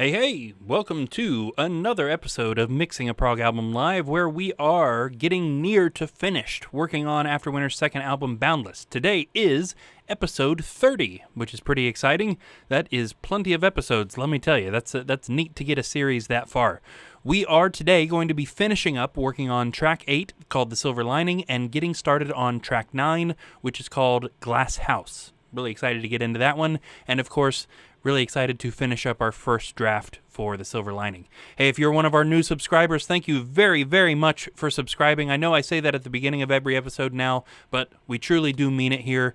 Hey, welcome to another episode of Mixing a Prog Album Live, where we are getting near to finished working on AfterWinter's second album, Boundless. Today is episode 30, which is pretty exciting. That is plenty of episodes, let me tell you. That's neat to get a series that far. We are today going to be finishing up working on track 8, called The Silver Lining, and getting started on track 9, which is called Glass House. Really excited to get into that one, and of course, really excited to finish up our first draft for The Silver Lining. Hey, if you're one of our new subscribers, thank you very, very much for subscribing. I know I say that at the beginning of every episode now, but we truly do mean it here.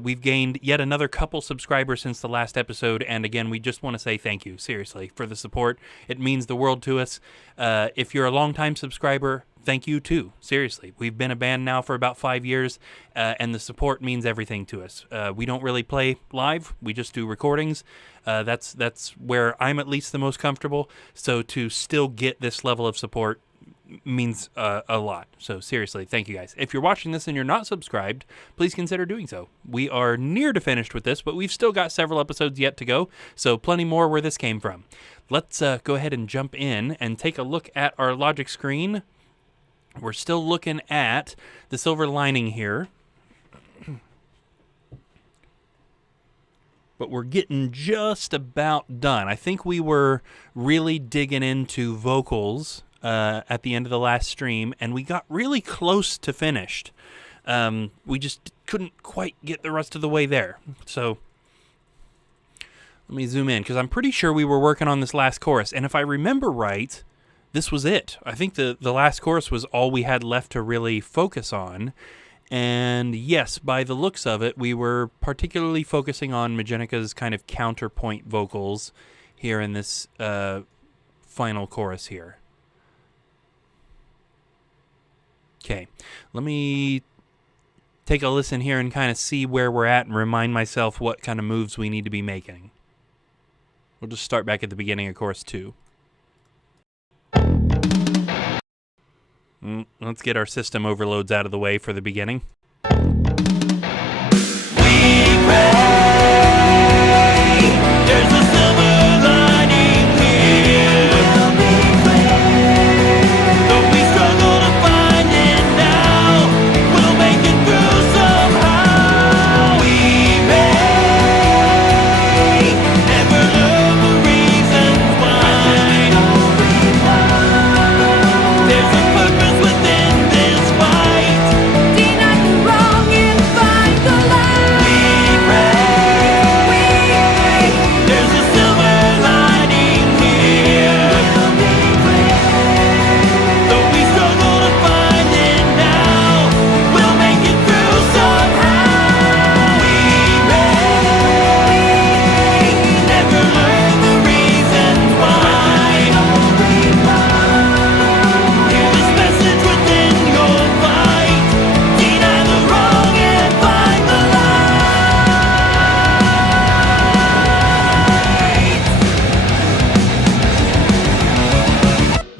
We've gained yet another couple subscribers since the last episode, and again, we just want to say thank you, seriously, for the support. It means the world to us. If you're a longtime subscriber, thank you too. Seriously, we've been a band now for about 5 years, and the support means everything to us. We don't really play live; we just do recordings. That's where I'm at least the most comfortable. So to still get this level of support means a lot. So seriously, thank you guys. If you're watching this and you're not subscribed, please consider doing so. We are near to finished with this, but we've still got several episodes yet to go. So plenty more where this came from. Let's go ahead and jump in and take a look at our Logic screen. We're still looking at The Silver Lining here. But we're getting just about done. I think we were really digging into vocals at the end of the last stream, and we got really close to finished. We just couldn't quite get the rest of the way there. So let me zoom in, because I'm pretty sure we were working on this last chorus. And if I remember right, this was it. I think the last chorus was all we had left to really focus on. And yes, by the looks of it, we were particularly focusing on Majenica's kind of counterpoint vocals here in this final chorus here. Okay, let me take a listen here and kind of see where we're at and remind myself what kind of moves we need to be making. We'll just start back at the beginning of chorus 2. Let's get our system overloads out of the way for the beginning. We pray, there's a silver lining here. We'll be free. Though we struggle to find it now, we'll make it through somehow. We may never know the reasons why. There's a purpose within this fight. Deny the wrong and find the light. We pray. There's a silver lining here. We'll be free. Though we struggle to find it now, we'll make it through somehow. We may never learn the reasons why. Hear this message within your fight. Deny the wrong and find the light.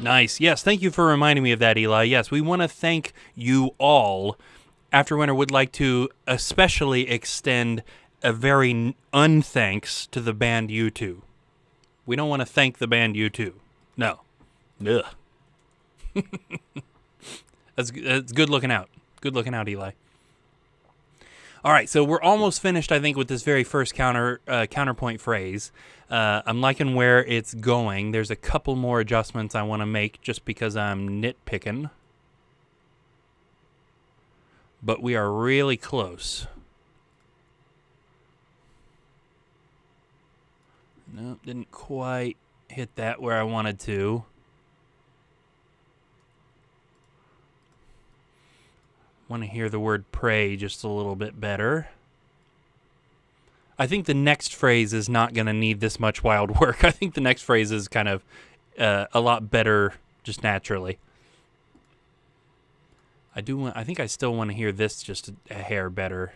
Nice. Yes, thank you for reminding me of that, Eli. Yes, we want to thank you all. AfterWinter would like to especially extend a very unthanks to the band U2. We don't want to thank the band U2. No. Ugh. That's good looking out. Good looking out, Eli. All right, so we're almost finished, I think, with this very first counterpoint phrase. I'm liking where it's going. There's a couple more adjustments I want to make just because I'm nitpicking. But we are really close. Nope, didn't quite hit that where I wanted to. Want to hear the word pray just a little bit better. I think the next phrase is not going to need this much wild work. I think the next phrase is kind of a lot better just naturally. I think I still want to hear this just a hair better.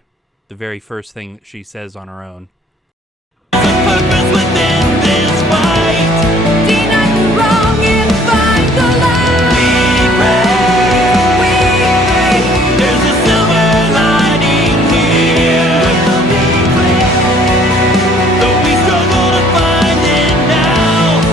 The very first thing that she says on her own. There's a purpose within this fight. Deny the wrong and find the light. We pray. There's a silver lining here. We'll be free. Though we struggle to find it now,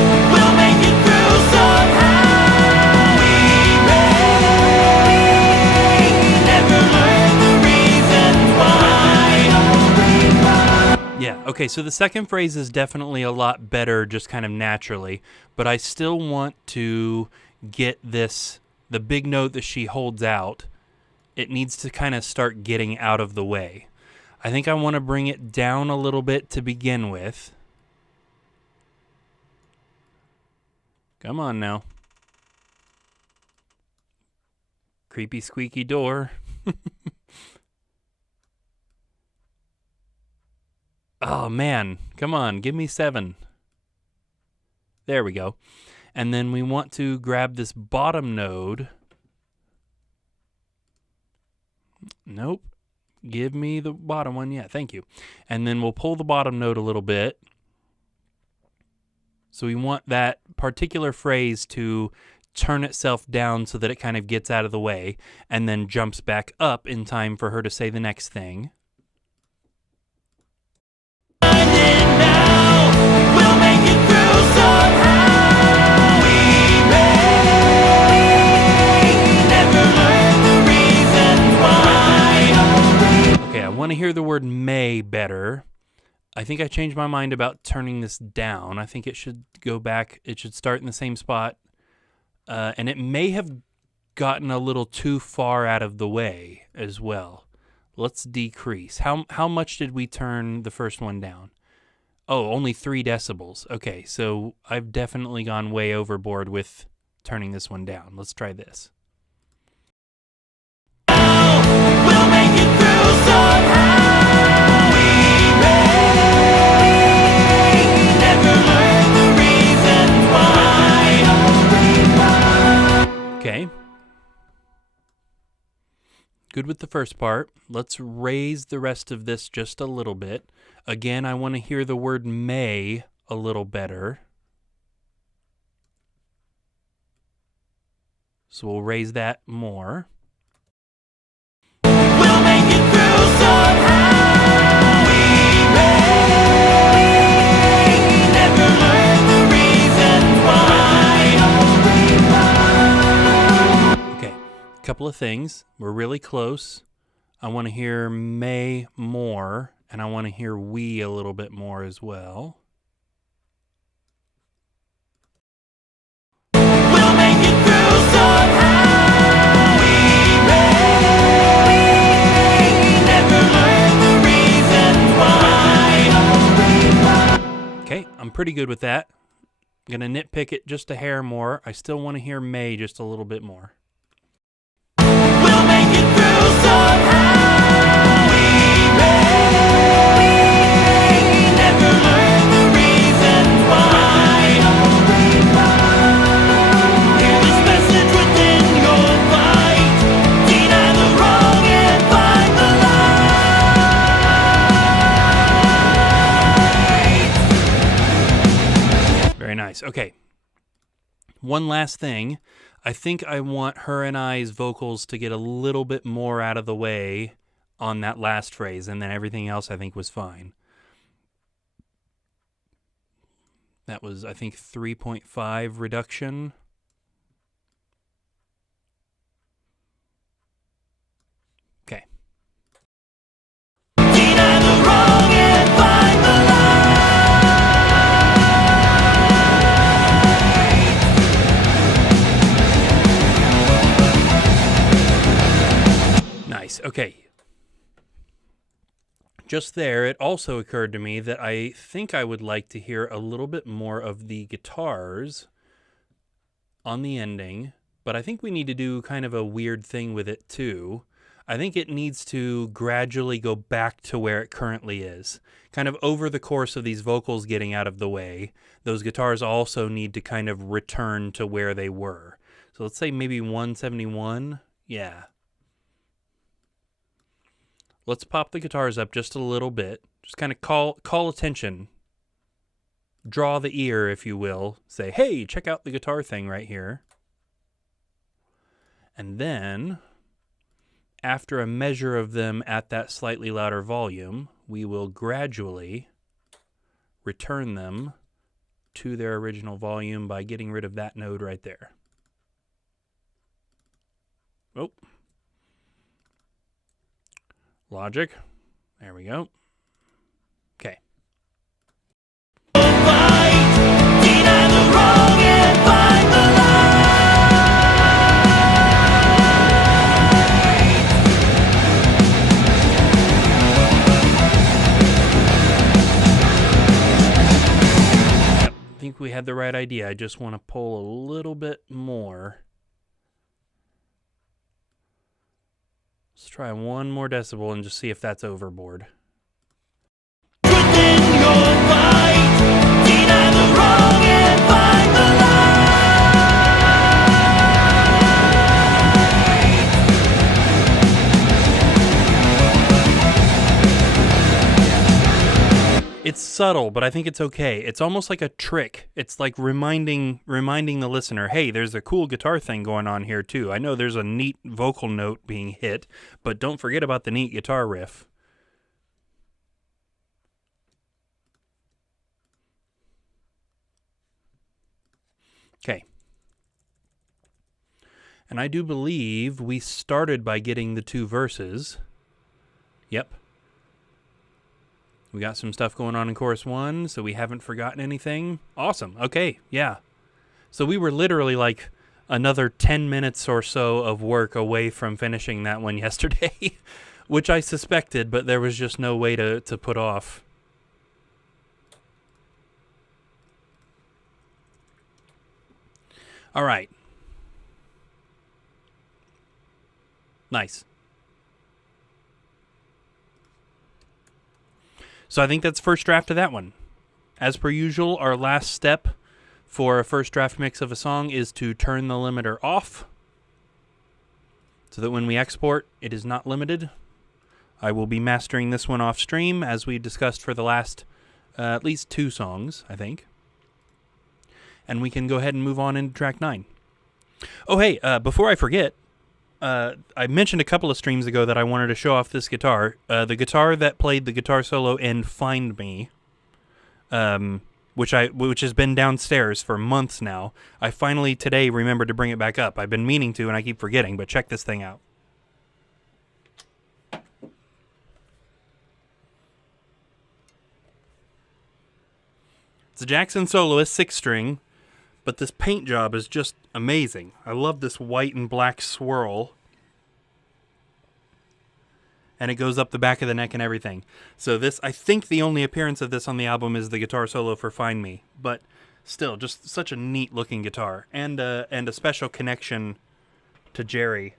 Okay, so the second phrase is definitely a lot better just kind of naturally, but I still want to get this, the big note that she holds out, it needs to kind of start getting out of the way. I think I want to bring it down a little bit to begin with. Come on now. Creepy squeaky door. Oh man, come on, give me 7. There we go. And then we want to grab this bottom node. Nope. Give me the bottom one. Yeah, thank you. And then we'll pull the bottom node a little bit. So we want that particular phrase to turn itself down so that it kind of gets out of the way and then jumps back up in time for her to say the next thing. Okay, I want to hear the word may better. I think I changed my mind about turning this down. I think it should go back. It should start in the same spot. And it may have gotten a little too far out of the way as well. Let's decrease. How much did we turn the first one down? Oh, only 3 decibels. Okay, so I've definitely gone way overboard with turning this one down. Let's try this. We'll make it through somehow. Okay. Good with the first part. Let's raise the rest of this just a little bit. Again, I want to hear the word may a little better. So we'll raise that more. We'll make it through somehow. We may never learn the reason why. Okay, a couple of things. We're really close. I want to hear may more, and I want to hear we a little bit more as well. We'll make it through somehow. We may never learn the reason why. Okay, I'm pretty good with that. I'm going to nitpick it just a hair more. I still want to hear may just a little bit more. We'll make it through somehow. Very nice. Okay. One last thing. I think I want her and I's vocals to get a little bit more out of the way on that last phrase, and then everything else I think was fine. That was, I think, 3.5 reduction. Okay. Nice. Okay. Just there, it also occurred to me that I think I would like to hear a little bit more of the guitars on the ending, but I think we need to do kind of a weird thing with it too. I think it needs to gradually go back to where it currently is. Kind of over the course of these vocals getting out of the way, those guitars also need to kind of return to where they were. So let's say maybe 171. Yeah. Let's pop the guitars up just a little bit. Just kind of call attention. Draw the ear, if you will. Say, hey, check out the guitar thing right here. And then, after a measure of them at that slightly louder volume, we will gradually return them to their original volume by getting rid of that node right there. Oh. Logic. There we go. Okay. think we had the right idea. I just want to pull a little bit more. Let's try 1 more decibel and just see if that's overboard. Within your fight, deny the wrong and find the light. It's subtle, but I think it's okay. It's almost like a trick. It's like reminding the listener, hey, there's a cool guitar thing going on here too. I know there's a neat vocal note being hit, but don't forget about the neat guitar riff. Okay. And I do believe we started by getting the 2 verses. Yep. We got some stuff going on in chorus 1, so we haven't forgotten anything. Awesome. Okay, yeah. So we were literally like another 10 minutes or so of work away from finishing that one yesterday, which I suspected, but there was just no way to put off. All right. Nice. So I think that's first draft of that one. As per usual, our last step for a first draft mix of a song is to turn the limiter off so that when we export, it is not limited. I will be mastering this one off stream, as we discussed for the last at least 2 songs, I think. And we can go ahead and move on into track 9. Oh, hey, before I forget, I mentioned a couple of streams ago that I wanted to show off this guitar. The guitar that played the guitar solo in Find Me, which has been downstairs for months now. I finally today remembered to bring it back up. I've been meaning to, and I keep forgetting, but check this thing out. It's a Jackson Soloist 6-string. But this paint job is just amazing. I love this white and black swirl. And it goes up the back of the neck and everything. So this, I think the only appearance of this on the album is the guitar solo for Find Me. But still, just such a neat looking guitar. And a special connection to Jerry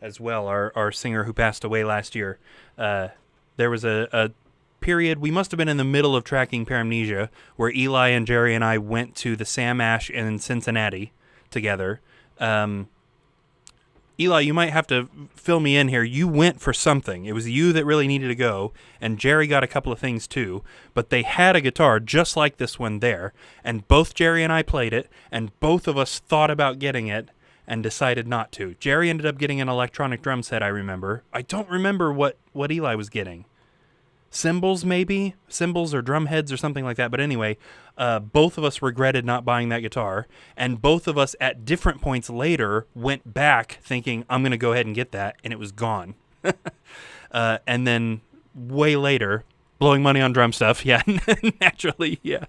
as well, our singer who passed away last year. There was a period, we must have been in the middle of tracking Paramnesia, where Eli and Jerry and I went to the Sam Ash in Cincinnati together. Eli, you might have to fill me in here. You went for something. It was you that really needed to go, and Jerry got a couple of things too, but they had a guitar just like this one there, and both Jerry and I played it, and both of us thought about getting it and decided not to. Jerry ended up getting an electronic drum set, I remember. I don't remember what Eli was getting. Cymbals, maybe? Cymbals or drum heads or something like that. But anyway, both of us regretted not buying that guitar. And both of us at different points later went back thinking, I'm going to go ahead and get that. And it was gone. And then way later, blowing money on drum stuff. Yeah, naturally, yeah.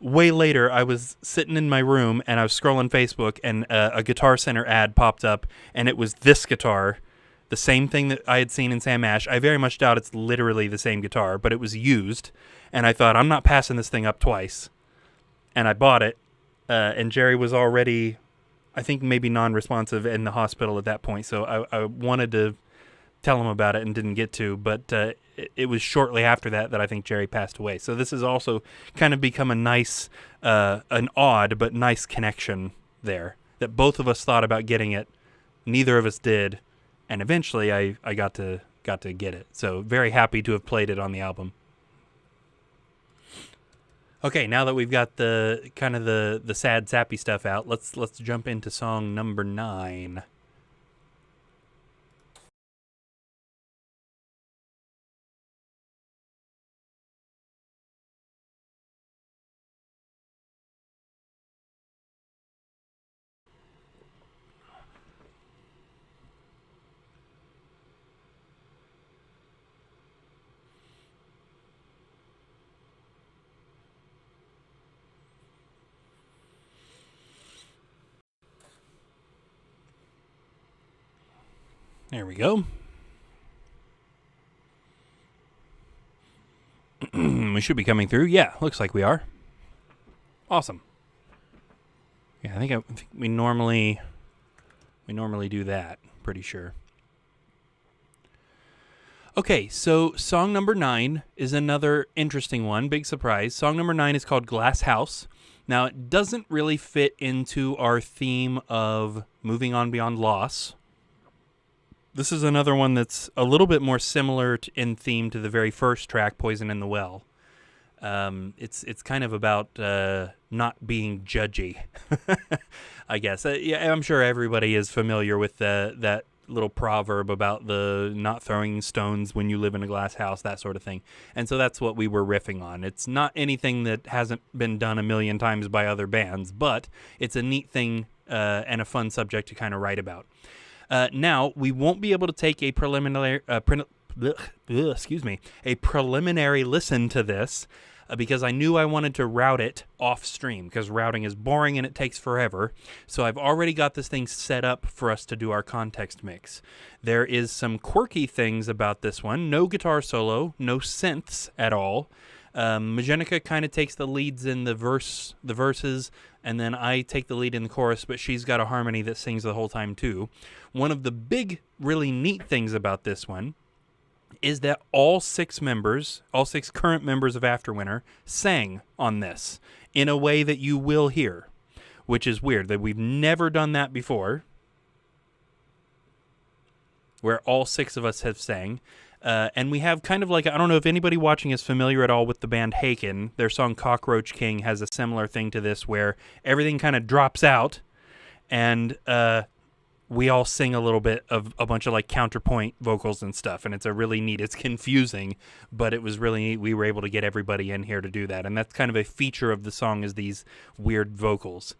Way later, I was sitting in my room and I was scrolling Facebook and a Guitar Center ad popped up. And it was this guitar. The same thing that I had seen in Sam Ash. I very much doubt it's literally the same guitar, but it was used. And I thought, I'm not passing this thing up twice. And I bought it. And Jerry was already, I think, maybe non-responsive in the hospital at that point. So I wanted to tell him about it and didn't get to. But it was shortly after that I think Jerry passed away. So this has also kind of become a nice, an odd but nice connection there. That both of us thought about getting it. Neither of us did. And eventually I got to get it. So very happy to have played it on the album. Okay, now that we've got the kind of the sad sappy stuff out, let's jump into song number 9. There we go. We should be coming through. Yeah, looks like we are. Awesome. Yeah, I think we normally do that, pretty sure. Okay, so song number 9 is another interesting one, big surprise. Song number 9 is called Glass House. Now, it doesn't really fit into our theme of moving on beyond loss. This is another one that's a little bit more similar in theme to the very first track, Poison in the Well. It's kind of about not being judgy, I guess. Yeah, I'm sure everybody is familiar with that little proverb about the not throwing stones when you live in a glass house, that sort of thing. And so that's what we were riffing on. It's not anything that hasn't been done a million times by other bands, but it's a neat thing and a fun subject to kind of write about. Now, we won't be able to take a preliminary listen to this because I knew I wanted to route it off stream because routing is boring and it takes forever. So I've already got this thing set up for us to do our context mix. There is some quirky things about this one. No guitar solo, no synths at all. Majennica kind of takes the leads in the verses, and then I take the lead in the chorus, but she's got a harmony that sings the whole time too. One of the big, really neat things about this one is that all 6 current members of AfterWinter sang on this in a way that you will hear, which is weird, that we've never done that before, where all 6 of us have sang. And we have kind of like, I don't know if anybody watching is familiar at all with the band Haken. Their song Cockroach King has a similar thing to this where everything kind of drops out and we all sing a little bit of a bunch of like counterpoint vocals and stuff. And it's it's confusing, but it was really neat. We were able to get everybody in here to do that. And that's kind of a feature of the song, is these weird vocals.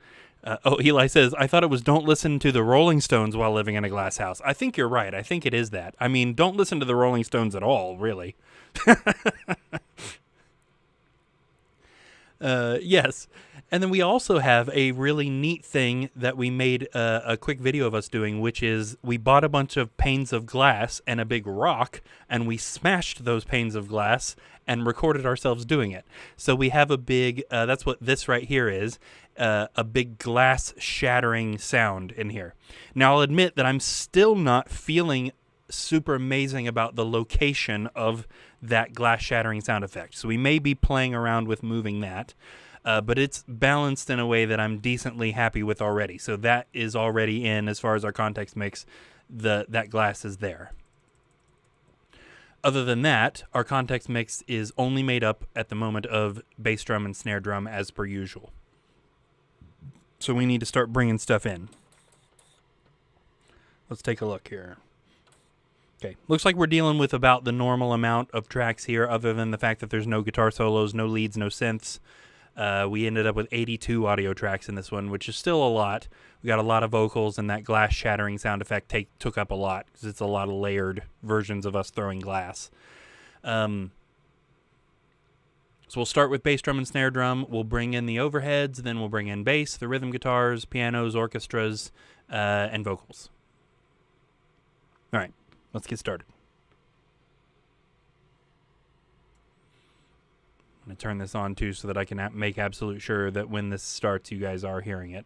Eli says, I thought it was don't listen to the Rolling Stones while living in a glass house. I think you're right. I think it is that. I mean, don't listen to the Rolling Stones at all, really. Yes. And then we also have a really neat thing that we made a quick video of us doing, which is we bought a bunch of panes of glass and a big rock, and we smashed those panes of glass and recorded ourselves doing it. So we have a big, that's what this right here is, a big glass shattering sound in here. Now, I'll admit that I'm still not feeling super amazing about the location of that glass shattering sound effect. So we may be playing around with moving that, but it's balanced in a way that I'm decently happy with already. So that is already in as far as our context mix. That glass is there. Other than that, our context mix is only made up at the moment of bass drum and snare drum as per usual. So we need to start bringing stuff in. Let's take a look here. Okay, looks like we're dealing with about the normal amount of tracks here, other than the fact that there's no guitar solos, no leads, no synths. We ended up with 82 audio tracks in this one, which is still a lot. We got a lot of vocals, and that glass shattering sound effect took up a lot, because it's a lot of layered versions of us throwing glass. So we'll start with bass drum and snare drum. We'll bring in the overheads, then we'll bring in bass, the rhythm guitars, pianos, orchestras, and vocals. All right, let's get started. I'm going to turn this on, too, so that I can make absolute sure that when this starts, you guys are hearing it.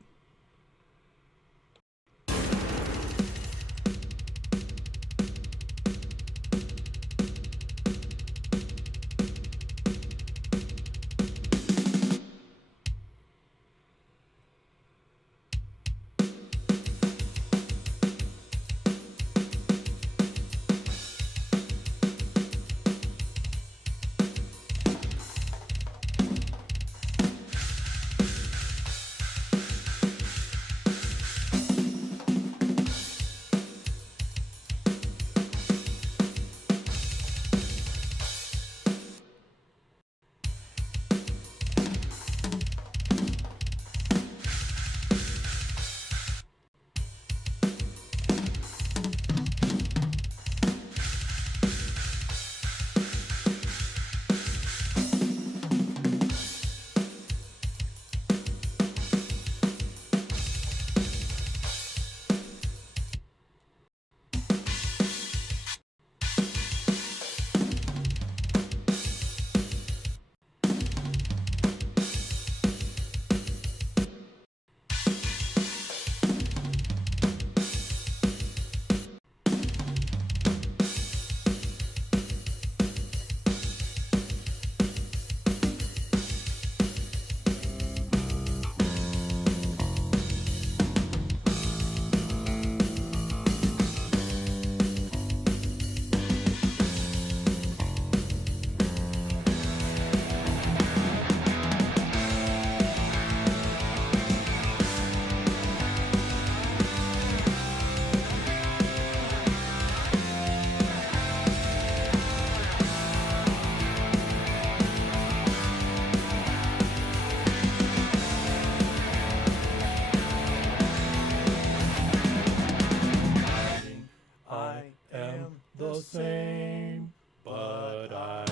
the same, but I...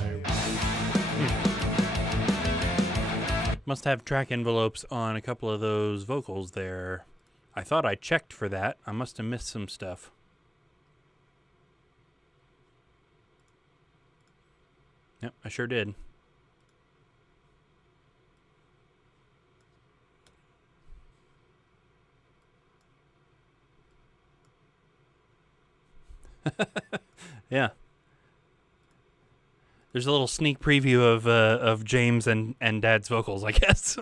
Must have track envelopes on a couple of those vocals there. I thought I checked for that. I must have missed some stuff. Yep, I sure did. Yeah. There's a little sneak preview of James and Dad's vocals, I guess.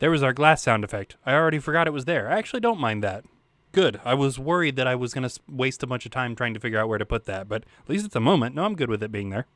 There was our glass sound effect. I already forgot it was there. I actually don't mind that. Good. I was worried that I was going to waste a bunch of time trying to figure out where to put that, but at least at the moment, no, I'm good with it being there.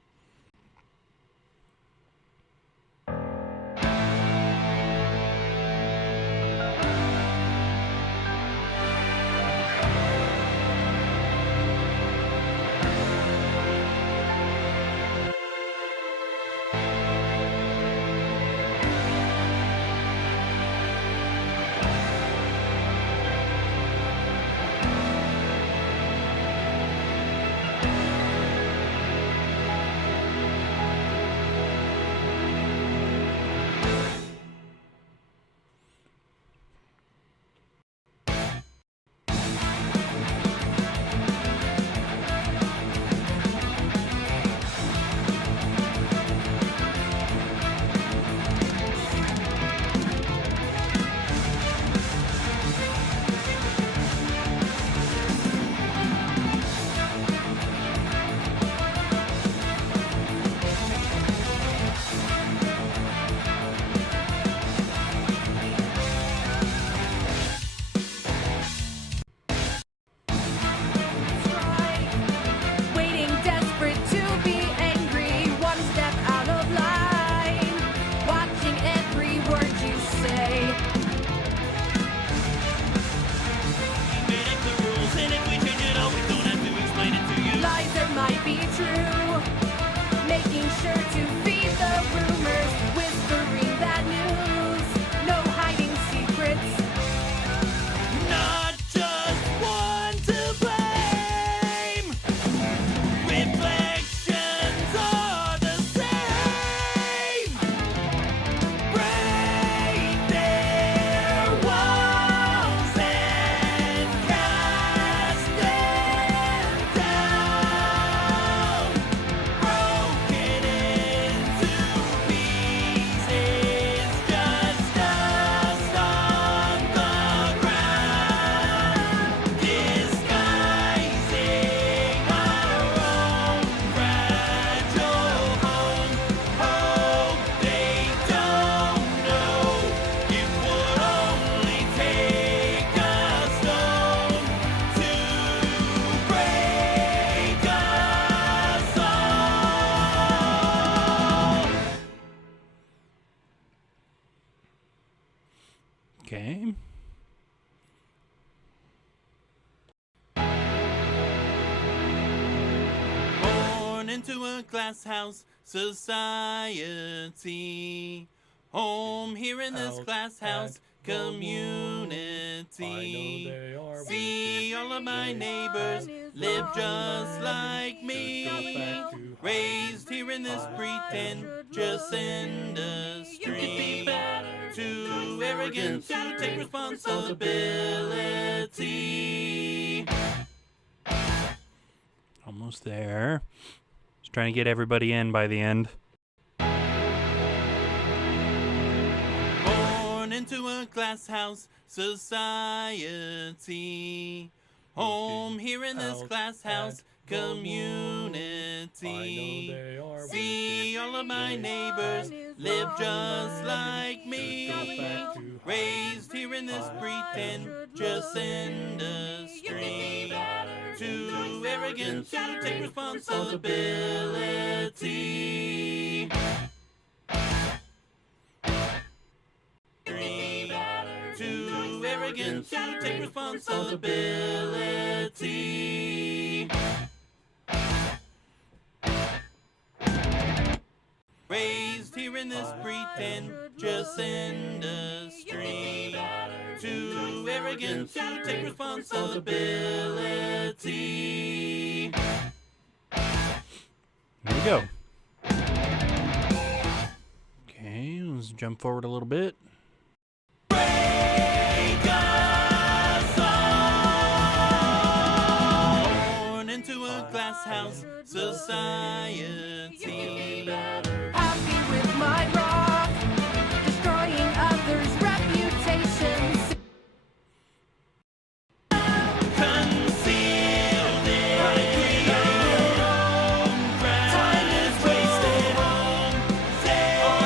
Okay. Born into a glass house society, Home here in this Out glass house at the community. I know they are See all of my wicked. neighbors live just like me. Should go back to Raised here in this pretentious industry. Too arrogant to take responsibility. Almost there. Just trying to get everybody in by the end. Born into a glass house society. Home here in this Out glass house at the community. I know they are See all of my neighbors live just like me. Should go back to Raised here in this pretentious industry. Too arrogant to take responsibility. Too arrogant to take responsibility. Raised here in this pretentious industry. Too arrogant to take responsibility. There we go. Okay, let's jump forward a little bit. Born into a glass house society. Happy with my rock, destroying others' reputations. Concealed in your own ground. Time is wasted on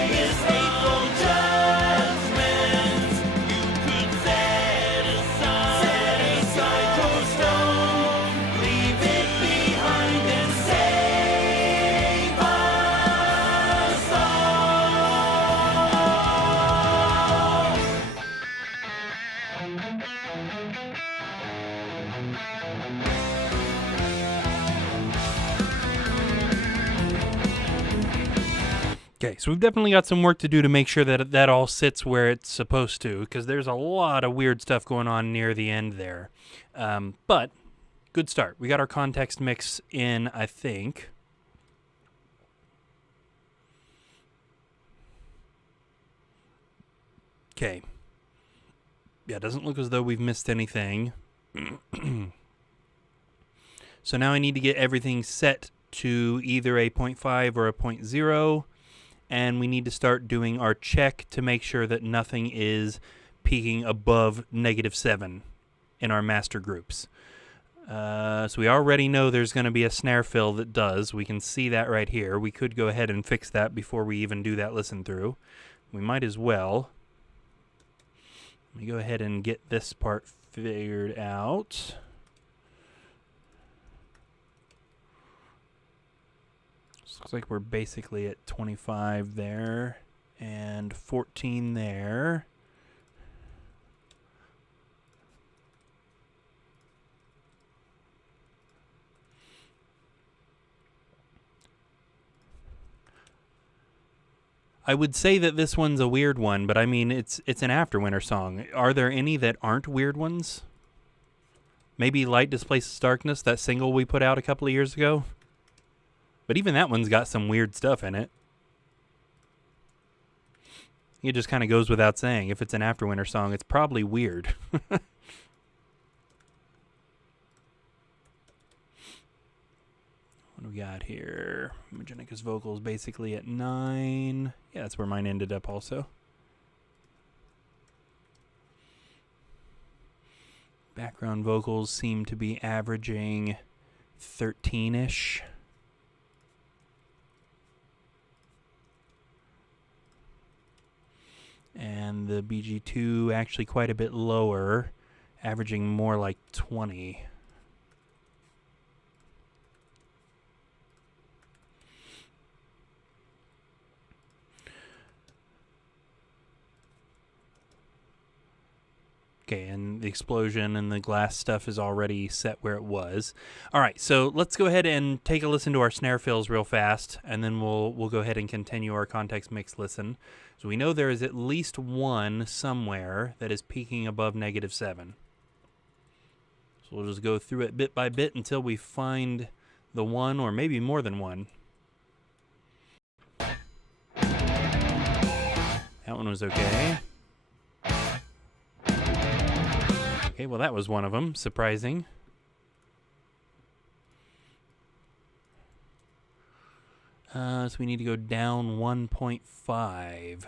this hateful judgment. You could set aside your stone, leave it behind and save us all. Okay, so we've definitely got some work to do to make sure that that all sits where it's supposed to, because there's a lot of weird stuff going on near the end there. But good start. We got our context mix in, I think. Okay. Yeah, it doesn't look as though we've missed anything. So now I need to get everything set to either a 0.5 or a 0.0, and we need to start doing our check to make sure that nothing is peaking above -7 in our master groups. So we already know there's going to be a snare fill that does. We can see that right here. We could go ahead and fix that before we even do that listen through. We might as well. Let me go ahead and get this part figured out. Looks like we're basically at 25 there and 14 there. I would say that this one's a weird one, but I mean, it's an AfterWinter song. Are there any that aren't weird ones? Maybe Light Displaces Darkness, that single we put out a couple of years ago? But even that one's got some weird stuff in it. It just kind of goes without saying. If it's an AfterWinter song, it's probably weird. What do we got here? Majennica's vocals basically at 9. Yeah, that's where mine ended up also. Background vocals seem to be averaging 13-ish. And the BG2 actually quite a bit lower, averaging more like 20. Okay, and the explosion and the glass stuff is already set where it was. All right, so let's go ahead and take a listen to our snare fills real fast, and then we'll go ahead and continue our context mix listen. So we know there is at least one somewhere that is peaking above -7. So we'll just go through it bit by bit until we find the one, or maybe more than one. That one was okay. Okay, well that was one of them. Surprising. So we need to go down 1.5.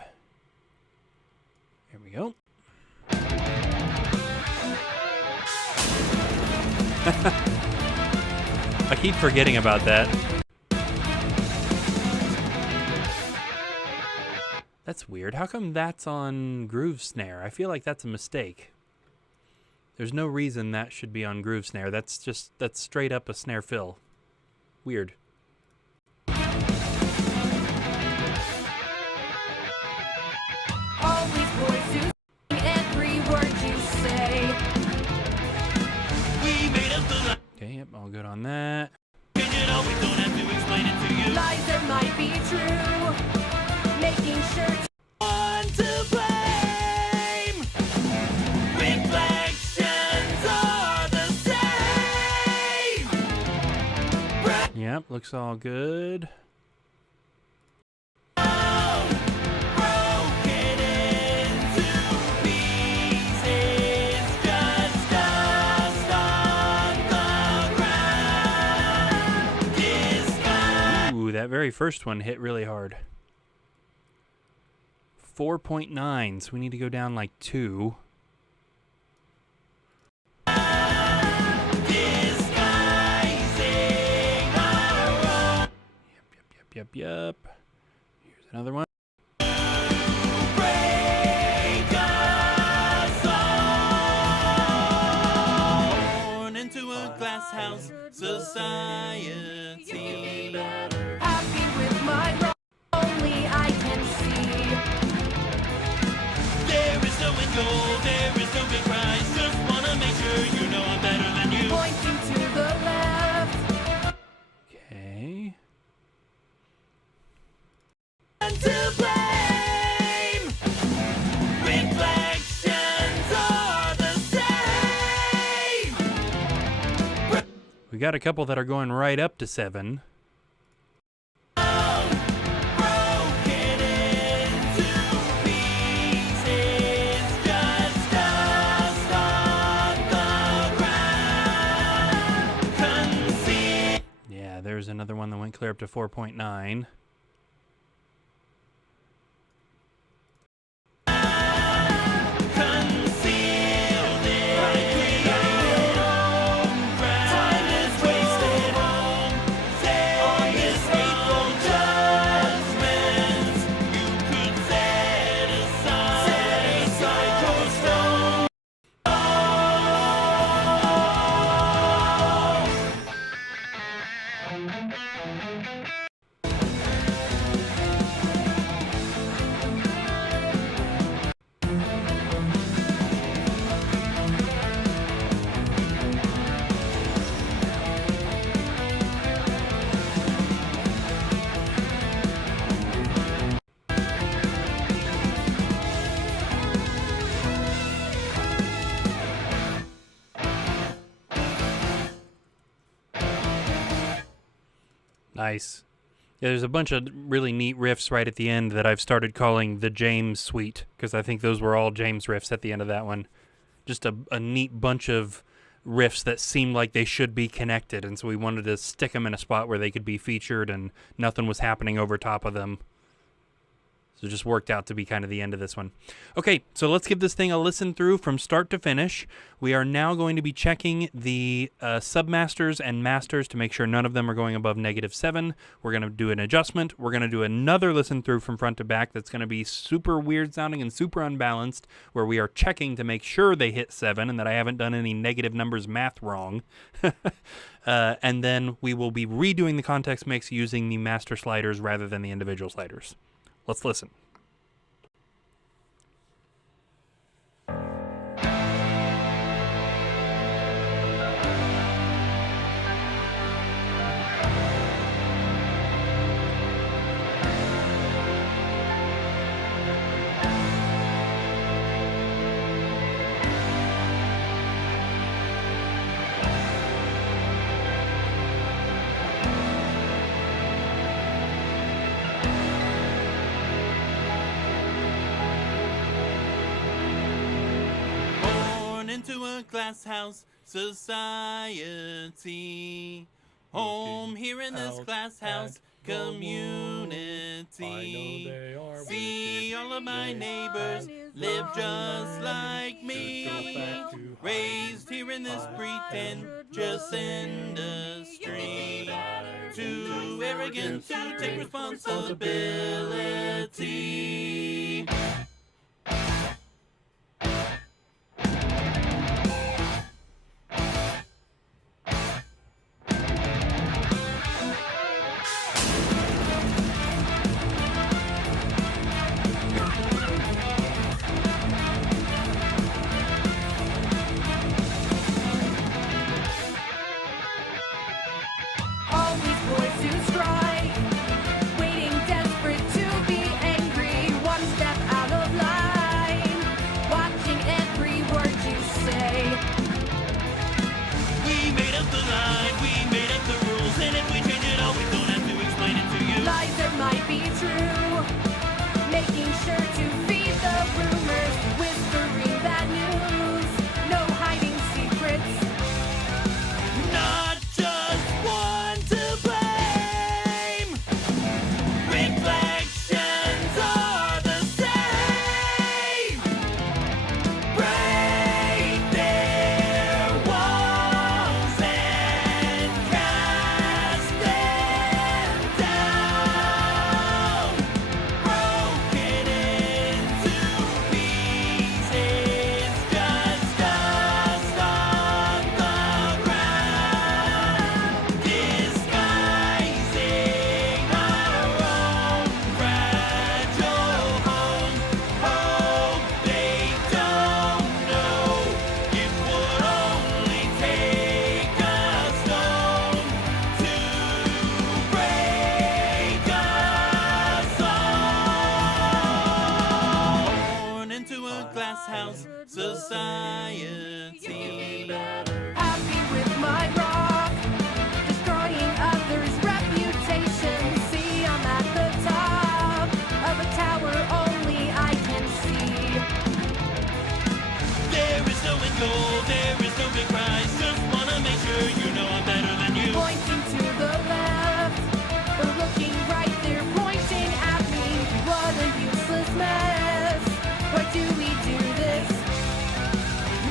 There we go. I keep forgetting about that. That's weird. How come that's on groove snare? I feel like that's a mistake. There's no reason that should be on groove snare. That's straight up a snare fill. Weird. Always voices every word you say. Okay, yep, all good on that. Lies that might be true. Making sure to blame. Reflections are the same. Yep, looks all good. Broken into pieces, just dust on the ground. Disguise. Ooh, that very first one hit really hard. 4.9, so we need to go down like 2. Disguising our own. Yep. Here's another one. Break us all. Born into a glass house society. Happy with my wrong, only I can see. There is no end goal, there is no big prize. Just wanna make sure you know I'm better than you. Pointing to the left. Okay. And to blame. Reflections are the same. We got a couple that are going right up to 7. Broken into pieces, just dust on the ground. Conceal. Yeah, there's another one that went clear up to 4.9. Concealed it. Time is wasted on this hateful judgment. You could set aside your stone. Nice. Yeah, there's a bunch of really neat riffs right at the end that I've started calling the James Suite, because I think those were all James riffs at the end of that one. Just a neat bunch of riffs that seemed like they should be connected, and so we wanted to stick them in a spot where they could be featured and nothing was happening over top of them. So it just worked out to be kind of the end of this one. Okay, so let's give this thing a listen through from start to finish. We are now going to be checking the submasters and masters to make sure none of them are going above -7. We're going to do an adjustment. We're going to do another listen through from front to back that's going to be super weird sounding and super unbalanced, where we are checking to make sure they hit 7 and that I haven't done any negative numbers math wrong. And then we will be redoing the context mix using the master sliders rather than the individual sliders. Let's listen. into a glass house society. Home here in this out glass house at the moon. community. I know they are See wicked. all of my They neighbors live just like should go me. back to Raised here in this pretentious industry. Too arrogant to take responsibility. All these boys who strike, waiting desperate to be angry, one step out of line, watching every word you say. We made up the line, we made up the rules, and if we change it all, we don't have to explain it to you. Lies that might be true, making sure to feed the rumors, whispering bad news, no hiding secrets. Not just one to blame. Reflections are the same. Break their walls and cast them down. Broken into pieces, just dust on the ground. Disguising our own fragile home. Hope they don't know it would only take a stone to break us all. Born into a glass house society. Happy with my rock, destroying others' reputations. See, I'm at the top of a tower only I can see. There is no end goal, there is no big prize. Just wanna make sure you know I'm better than you. Pointing to the left, or looking right there, pointing at me. What a useless mess. Why do we do this?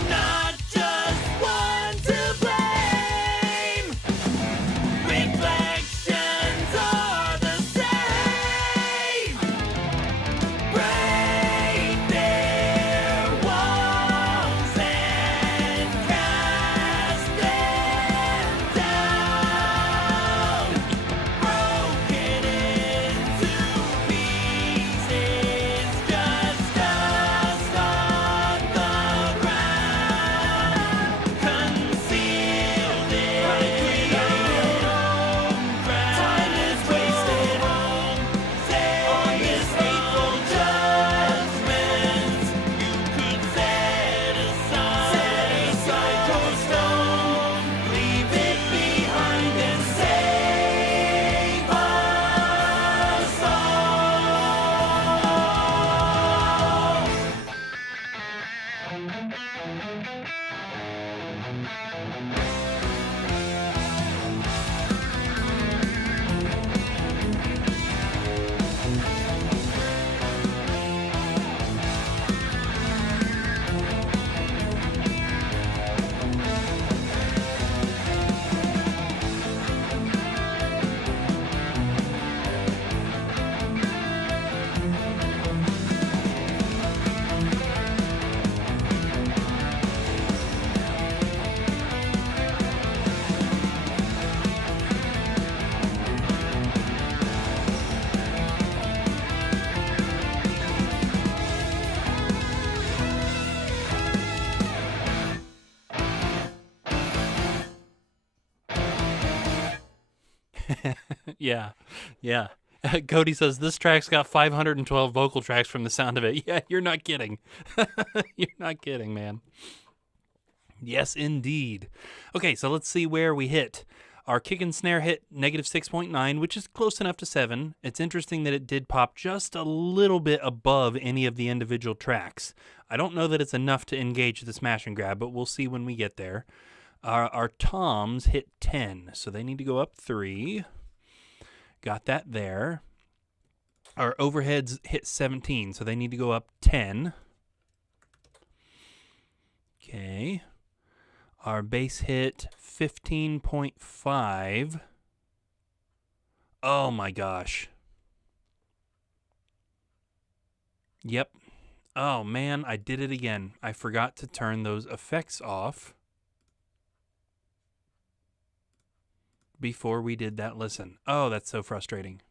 Not just one to blame. Reflections are the same. Break their walls and cast them down. Broken into pieces, just dust on the ground. Concealed in own time is wasted on this hateful judgment. You could set aside your stone, leave it behind and save us all. Yeah, yeah. Cody says this track's got 512 vocal tracks from the sound of it. Yeah, you're not kidding. You're not kidding, man. Yes, indeed. Okay, so let's see where we hit. Our kick and snare hit -6.9, which is close enough to 7. It's interesting that it did pop just a little bit above any of the individual tracks. I don't know that it's enough to engage the smash and grab, but we'll see when we get there. Our toms hit 10, so they need to go up 3. Got that there. Our overheads hit 17, so they need to go up 10. Okay. Our bass hit 15.5. Oh my gosh. Yep. Oh man, I did it again. I forgot to turn those effects off before we did that listen. Oh, that's so frustrating.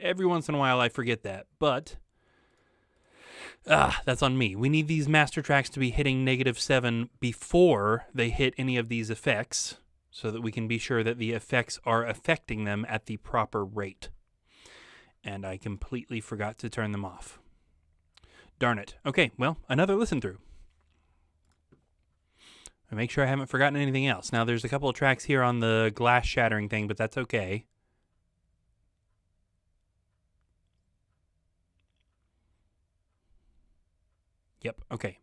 Every once in a while I forget that, but that's on me. We need these master tracks to be hitting -7 before they hit any of these effects so that we can be sure that the effects are affecting them at the proper rate. And I completely forgot to turn them off. Darn it. Okay, well, another listen through. I make sure I haven't forgotten anything else. Now, there's a couple of tracks here on the glass shattering thing, but that's okay. Yep, okay.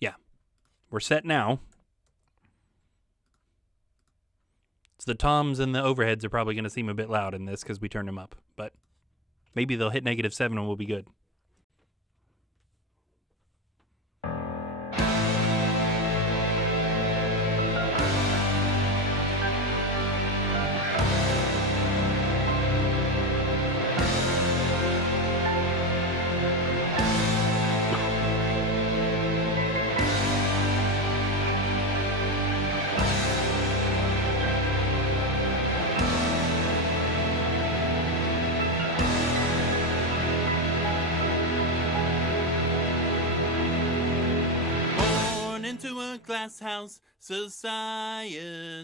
Yeah. We're set now. So the toms and the overheads are probably going to seem a bit loud in this because we turned them up. But maybe they'll hit -7 and we'll be good. Into a glass house society.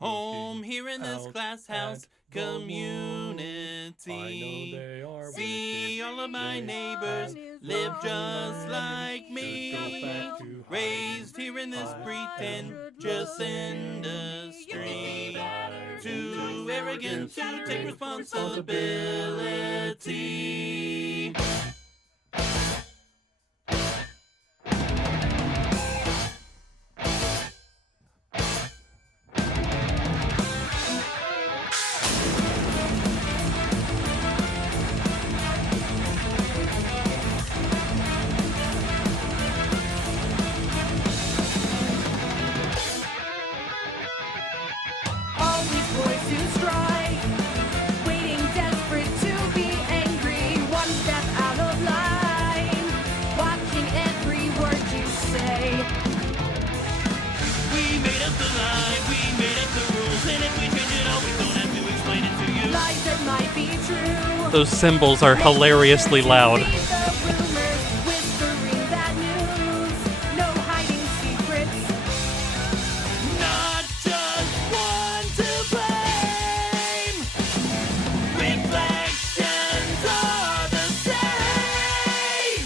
Home here in this out glass house at the moon. community. I know they are See wicked. all of my They neighbors have live gone just like Should go me. back to Raised here in this I pretentious industry. Too arrogant to take responsibility. All these boys who strike, waiting desperate to be angry, one step out of line, watching every word you say. We made up the line, we made up the rules, and if we change it all, we don't have to explain it to you. Lies that might be true. Those cymbals are hilariously loud. Read the rumors, whispering that news. No hiding secrets. Not just one to blame. Reflections are the same.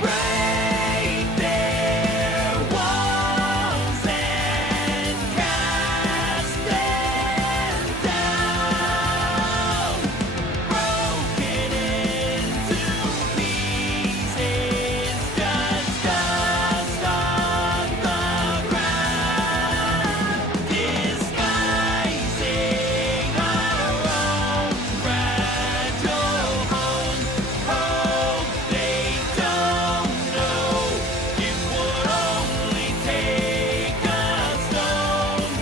Break their walls and cast them down. Broken into pieces, just dust on the ground. Disguising our own fragile homes. Hope they don't know it would only take a stone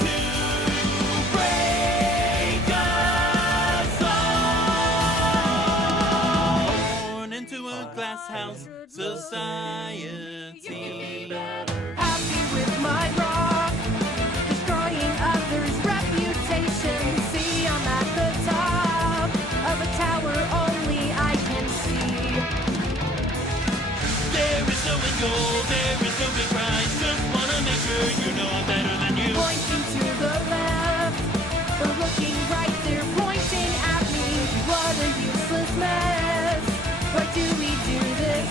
to break us all. Born into a glass house society. Happy with my rock, destroying others' reputation. See, I'm at the top of a tower only I can see. There is no end goal, there is no big prize. Just wanna make sure you know I'm better than you. Pointing to the left, or looking right there, pointing at me. What a useless mess. Why do we do this?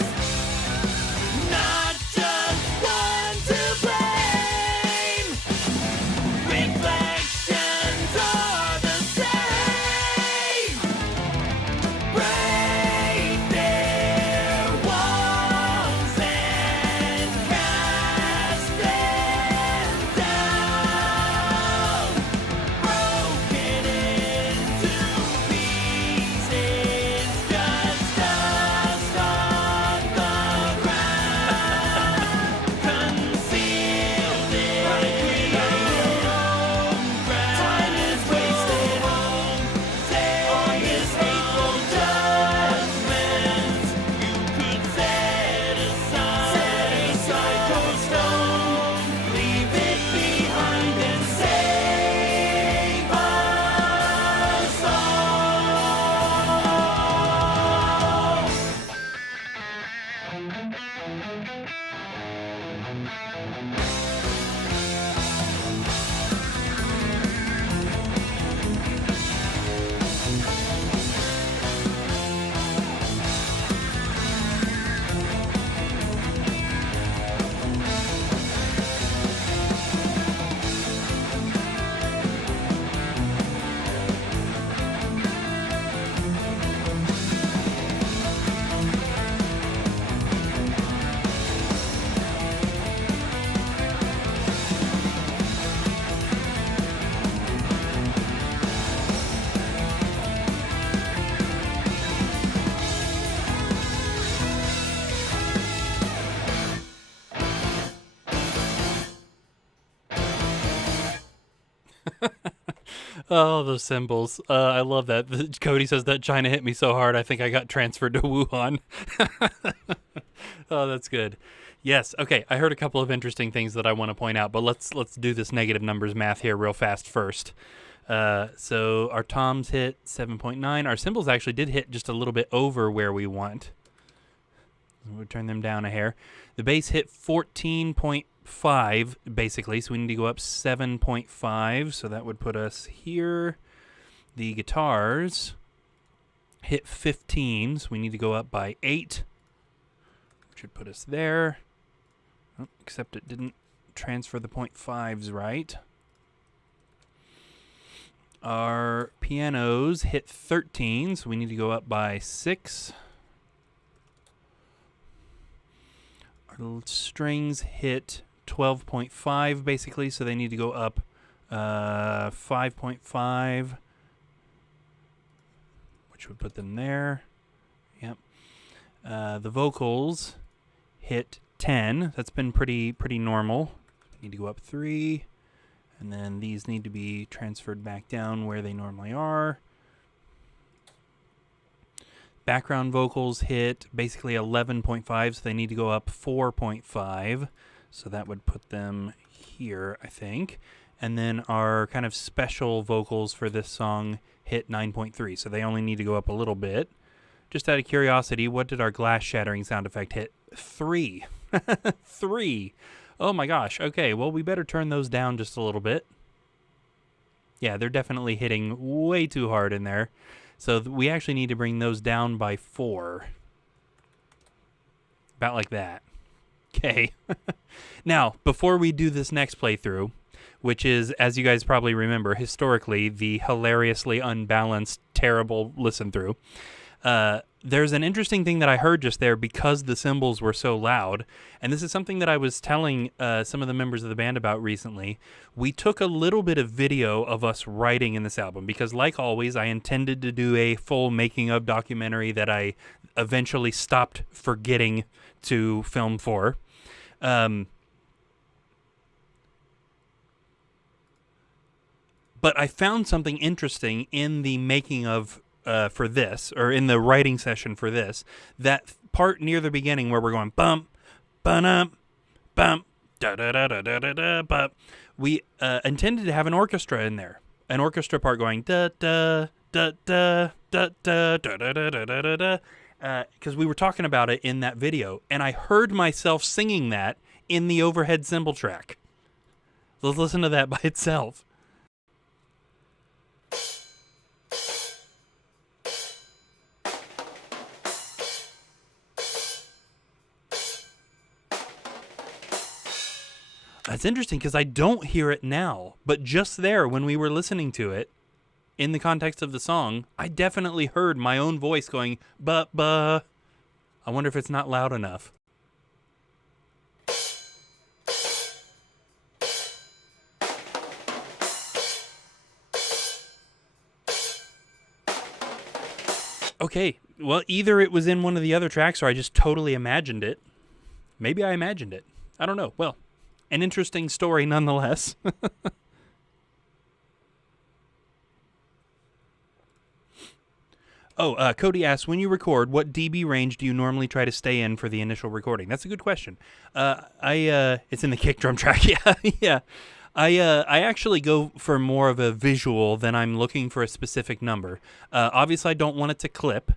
Oh, those cymbals. I love that. Cody says that China hit me so hard, I think I got transferred to Wuhan. Oh, that's good. Yes. Okay. I heard a couple of interesting things that I want to point out, but let's do this negative numbers math here real fast first. So our toms hit 7.9. Our cymbals actually did hit just a little bit over where we want. We'll turn them down a hair. The bass hit 14.5 basically, so we need to go up 7.5. So that would put us here. The guitars hit 15, so we need to go up by 8. Which would put us there. Oh, except it didn't transfer the 0.5s right. Our pianos hit 13, so we need to go up by 6. Our strings hit 12.5 basically, so they need to go up 5.5, which would put them there. Yep. The vocals hit 10. That's been pretty normal. Need to go up 3. And then these need to be transferred back down where they normally are. Background vocals hit basically 11.5, so they need to go up 4.5. So that would put them here, I think. And then our kind of special vocals for this song hit 9.3, so they only need to go up a little bit. Just out of curiosity, what did our glass shattering sound effect hit? 3. 3. Oh my gosh. Okay, well, we better turn those down just a little bit. Yeah, they're definitely hitting way too hard in there. So we actually need to bring those down by 4. About like that. Okay. Now, before we do this next playthrough, which is, as you guys probably remember, historically the hilariously unbalanced, terrible listen through, there's an interesting thing that I heard just there because the cymbals were so loud, and this is something that I was telling some of the members of the band about recently. We took a little bit of video of us writing in this album because, like always, I intended to do a full making-of documentary that I eventually stopped forgetting to film for. But I found something interesting in the making of for this, or in the writing session for this, that part near the beginning where we're going bump, bump, bump, da da da da da da da, bump. We intended to have an orchestra in there, an orchestra part going da da da da da da da da da da da da, because we were talking about it in that video, and I heard myself singing that in the overhead cymbal track. Let's listen to that by itself. That's interesting because I don't hear it now, but just there when we were listening to it, in the context of the song, I definitely heard my own voice going, "Buh." I wonder if it's not loud enough. Okay, well, either it was in one of the other tracks or I just totally imagined it. Maybe I imagined it. I don't know. Well, an interesting story nonetheless. Oh, Cody asks, when you record, what dB range do you normally try to stay in for the initial recording? That's a good question. It's in the kick drum track. Yeah, yeah. I actually go for more of a visual than I'm looking for a specific number. Obviously, I don't want it to clip,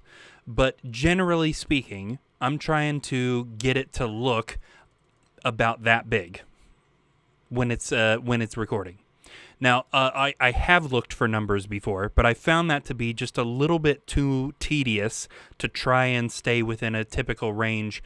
but generally speaking, I'm trying to get it to look about that big when it's recording. Now, I have looked for numbers before, but I found that to be just a little bit too tedious to try and stay within a typical range.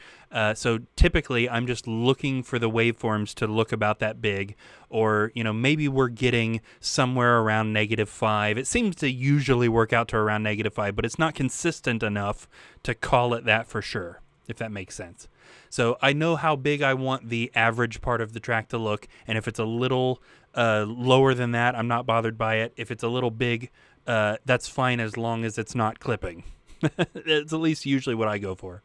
So typically, I'm just looking for the waveforms to look about that big, or maybe we're getting somewhere around -5. It seems to usually work out to around -5, but it's not consistent enough to call it that for sure, if that makes sense. So I know how big I want the average part of the track to look, and if it's a little lower than that, I'm not bothered by it. If it's a little big, that's fine as long as it's not clipping. It's at least usually what I go for.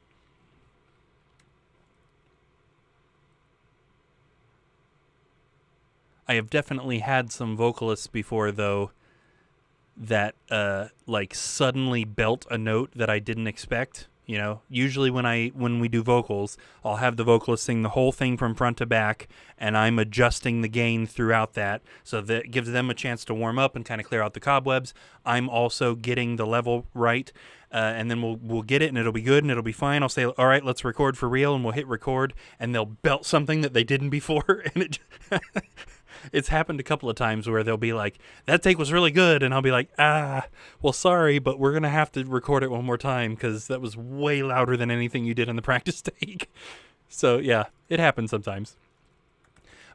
I have definitely had some vocalists before, though, that like suddenly belt a note that I didn't expect. You know, usually when we do vocals, I'll have the vocalist sing the whole thing from front to back, and I'm adjusting the gain throughout that, so that gives them a chance to warm up and kind of clear out the cobwebs. I'm also getting the level right, and then we'll get it, and it'll be good, and it'll be fine. I'll say, all right, let's record for real, and we'll hit record, and they'll belt something that they didn't before, and it it's happened a couple of times where they'll be like, that take was really good, and I'll be like, well, sorry, but we're going to have to record it one more time because that was way louder than anything you did in the practice take. So, yeah, it happens sometimes.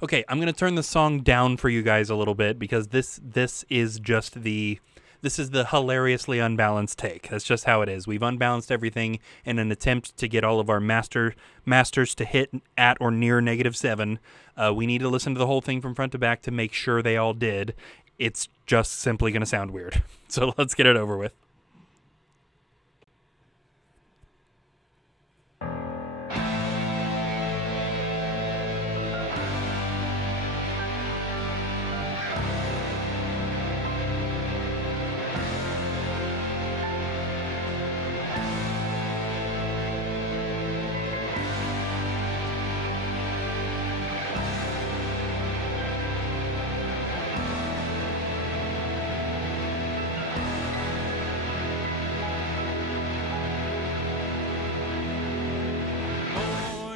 Okay, I'm going to turn the song down for you guys a little bit because this is just the hilariously unbalanced take. That's just how it is. We've unbalanced everything in an attempt to get all of our masters to hit at or near -7. We need to listen to the whole thing from front to back to make sure they all did. It's just simply going to sound weird. So let's get it over with.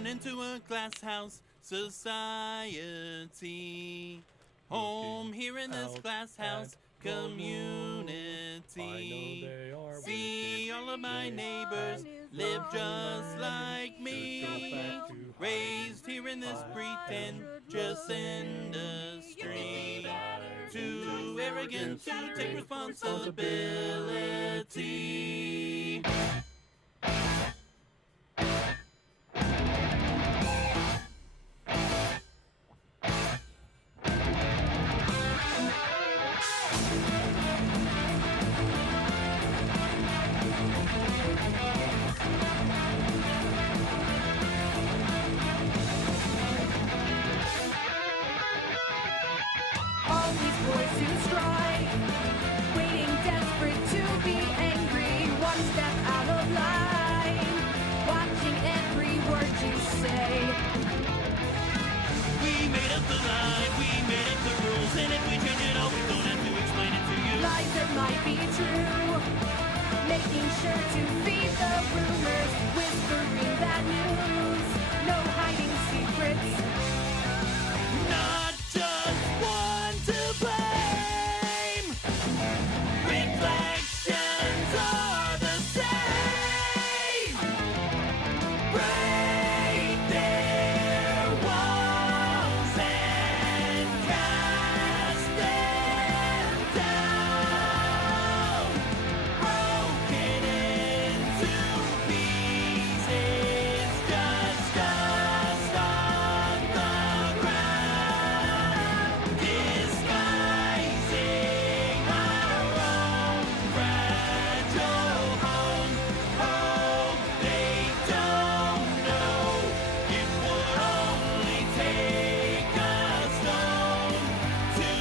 Into a glass house society. Home here in this glass house community. See all of my neighbors live just like me. Raised here in this pretentious industry. Too arrogant to take responsibility. All these boys who strike, waiting desperate to be angry, one step out of line, watching every word you say. We made up the line, we made up the rules, and if we change it all, we don't have to explain it to you. Lies that might be true, making sure to feed the rumors, whispering bad news, no hiding secrets. Not just one to blame. Reflections are the same. Break their walls and cast them down. Broken into pieces, just dust on the ground. Disguising our own fragile home. Hope they don't know it would only take a stone to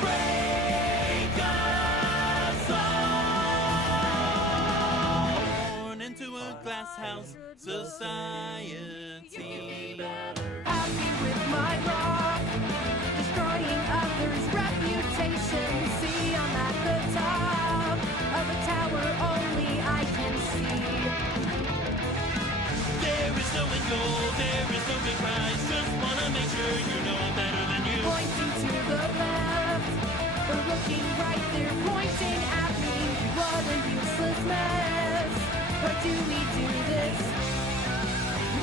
break us all. Born into a glass house society. Happy with my rock, destroying others' reputation. See, I'm at the top of a tower only I can see. There is no end goal, there is no big prize. Just wanna make sure you know I'm better than you. Pointing to the left, or looking right there, pointing at me. What a useless mess. Why do we do this?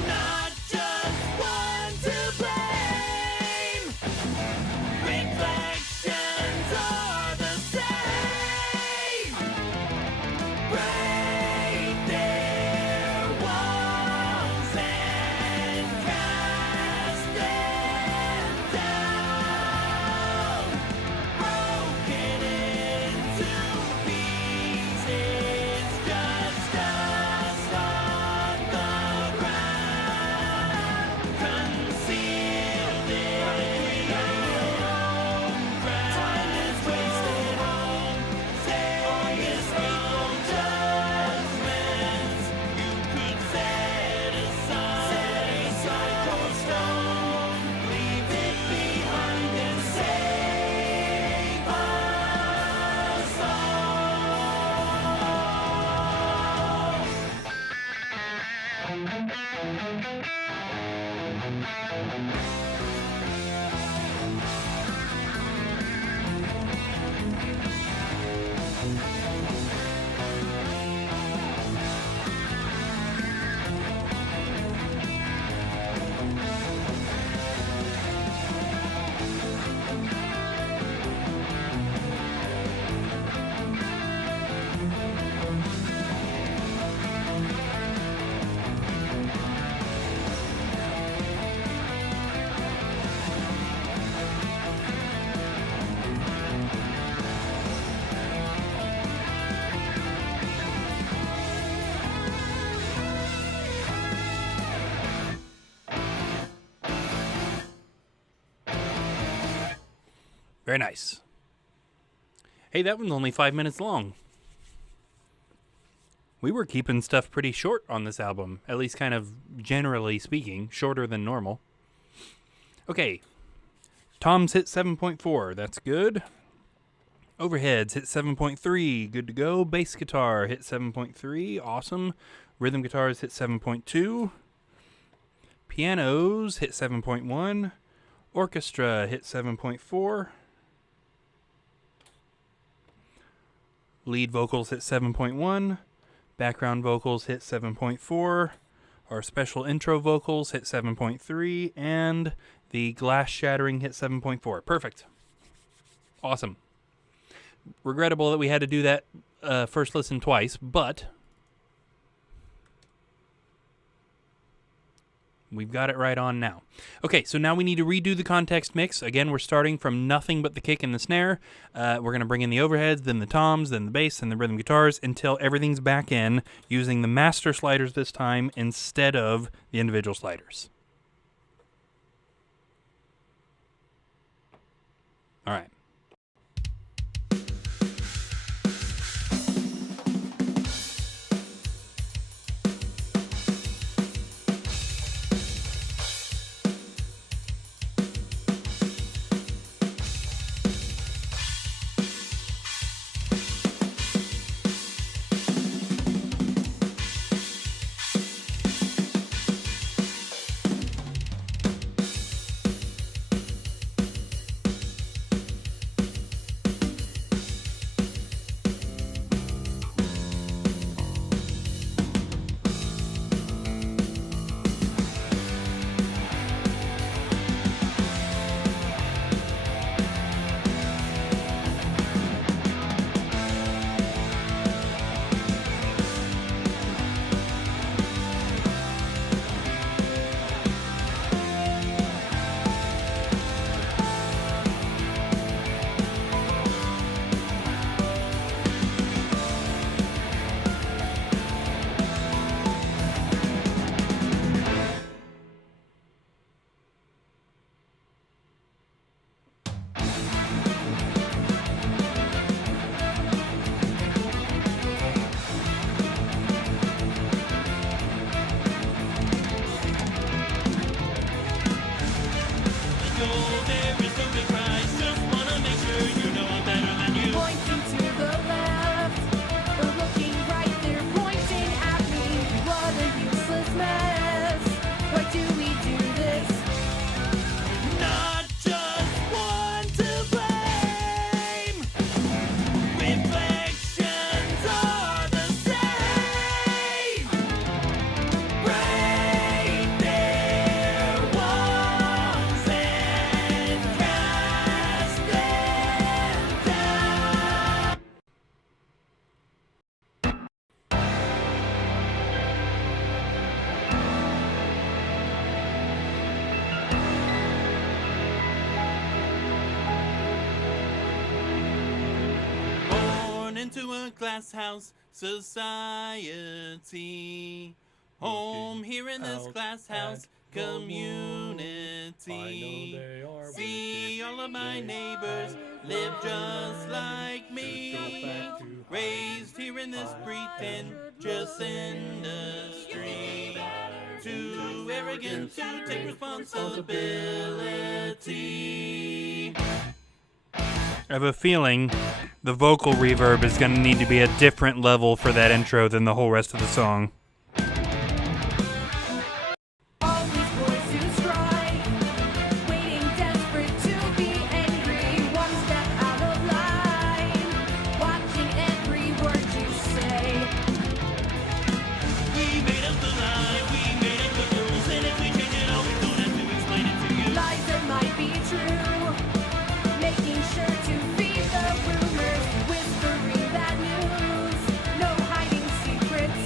Not just one to blame. Very nice. Hey, that one's only 5 minutes long. We were keeping stuff pretty short on this album, at least kind of generally speaking, shorter than normal. Okay, toms hit 7.4, that's good. Overheads hit 7.3, good to go. Bass guitar hit 7.3, awesome. Rhythm guitars hit 7.2. Pianos hit 7.1. Orchestra hit 7.4. Lead vocals hit 7.1. Background vocals hit 7.4. Our special intro vocals hit 7.3. And the glass shattering hit 7.4. Perfect. Awesome. Regrettable that we had to do that first listen twice, but we've got it right on now. Okay, so now we need to redo the context mix. Again, we're starting from nothing but the kick and the snare. We're going to bring in the overheads, then the toms, then the bass, and the rhythm guitars until everything's back in using the master sliders this time instead of the individual sliders. All right. Pointing to the left, or looking right, they're pointing at me. What a useless mess. Why do we do this? Not just one to blame. Reflections are the same. Right there, once and cast them down. Born into a glass house society. Home here in this out glass house at the world. community. I know they are See all of my wicked. neighbors live just like Go me. back to Raised here in this pretentious industry. Too arrogant to take responsibility. I have a feeling the vocal reverb is going to need to be a different level for that intro than the whole rest of the song. All these boys who strike, waiting desperate to be angry. One step out of line, watching every word you say. We made up the lie, we made up the rules, and if we change it all, we don't have to explain it to you. Lies that might be true, making sure to feed the rumors, whispering bad news. No hiding secrets.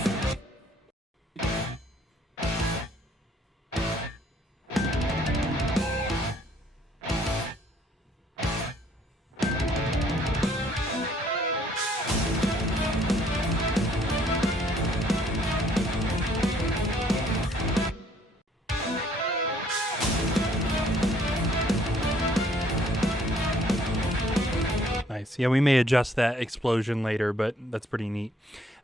Nice. Yeah, we may adjust that explosion later, but that's pretty neat.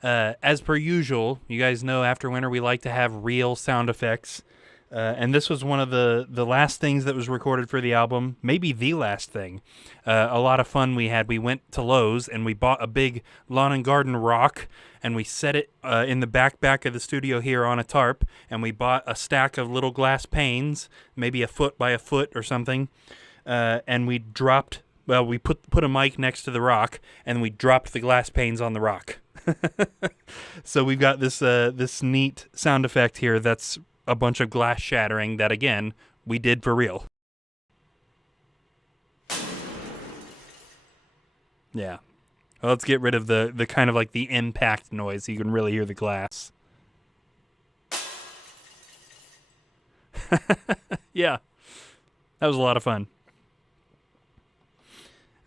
As per usual, you guys know AfterWinter, we like to have real sound effects. And this was one of the last things that was recorded for the album, maybe the last thing. A lot of fun we had. We went to Lowe's and we bought a big lawn and garden rock, and we set it in the back of the studio here on a tarp, and we bought a stack of little glass panes, maybe a foot by a foot or something, and we dropped, well, we put a mic next to the rock, and we dropped the glass panes on the rock. So we've got this neat sound effect here that's a bunch of glass shattering that, again, we did for real. Yeah. Well, let's get rid of the kind of like the impact noise so you can really hear the glass. Yeah. That was a lot of fun.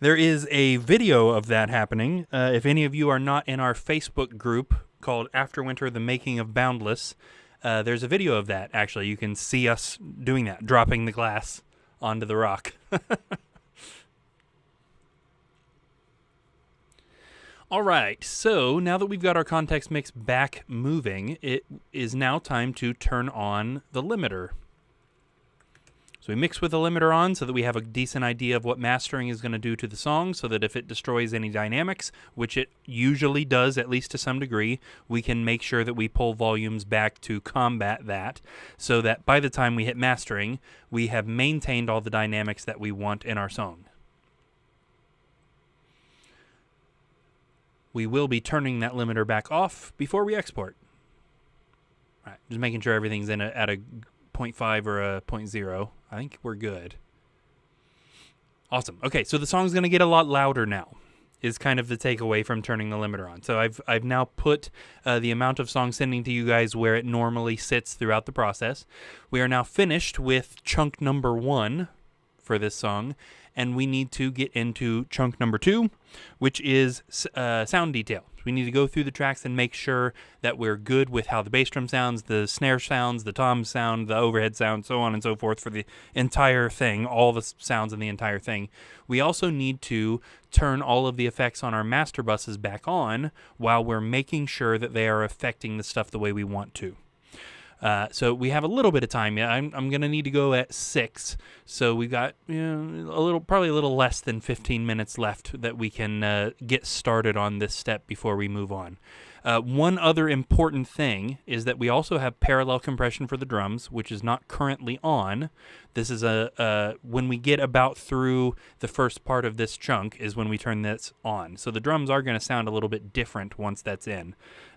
There is a video of that happening. If any of you are not in our Facebook group called AfterWinter, The Making of Boundless, there's a video of that, actually. You can see us doing that, dropping the glass onto the rock. All right, so now that we've got our context mix back moving, it is now time to turn on the limiter. So we mix with the limiter on so that we have a decent idea of what mastering is going to do to the song, so that if it destroys any dynamics, which it usually does at least to some degree, we can make sure that we pull volumes back to combat that, so that by the time we hit mastering, we have maintained all the dynamics that we want in our song. We will be turning that limiter back off before we export. All right, just making sure everything's at a 0.5 or a 0.0. I think we're good. Awesome. Okay, so the song's going to get a lot louder now, is kind of the takeaway from turning the limiter on. So I've now put the amount of song sending to you guys where it normally sits throughout the process. We are now finished with chunk number 1 for this song, and we need to get into chunk number 2, which is sound detail. We need to go through the tracks and make sure that we're good with how the bass drum sounds, the snare sounds, the toms sound, the overhead sound, so on and so forth for the entire thing, all the sounds in the entire thing. We also need to turn all of the effects on our master buses back on while we're making sure that they are affecting the stuff the way we want to. So we have a little bit of time. Yeah, I'm going to need to go at 6. So we've got probably a little less than 15 minutes left that we can get started on this step before we move on. One other important thing is that we also have parallel compression for the drums, which is not currently on. This is when we get about through the first part of this chunk is when we turn this on. So the drums are going to sound a little bit different once that's in.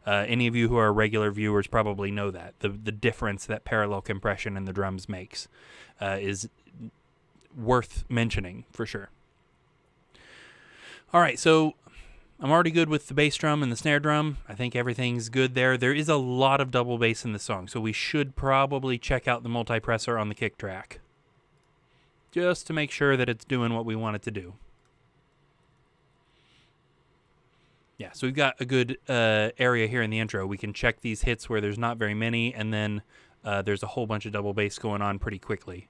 Any of you who are regular viewers probably know that. The difference that parallel compression in the drums makes is worth mentioning for sure. All right, so I'm already good with the bass drum and the snare drum. I think everything's good there. There is a lot of double bass in the song, so we should probably check out the multipressor on the kick track, just to make sure that it's doing what we want it to do. Yeah, so we've got a good area here in the intro. We can check these hits where there's not very many, and then there's a whole bunch of double bass going on pretty quickly.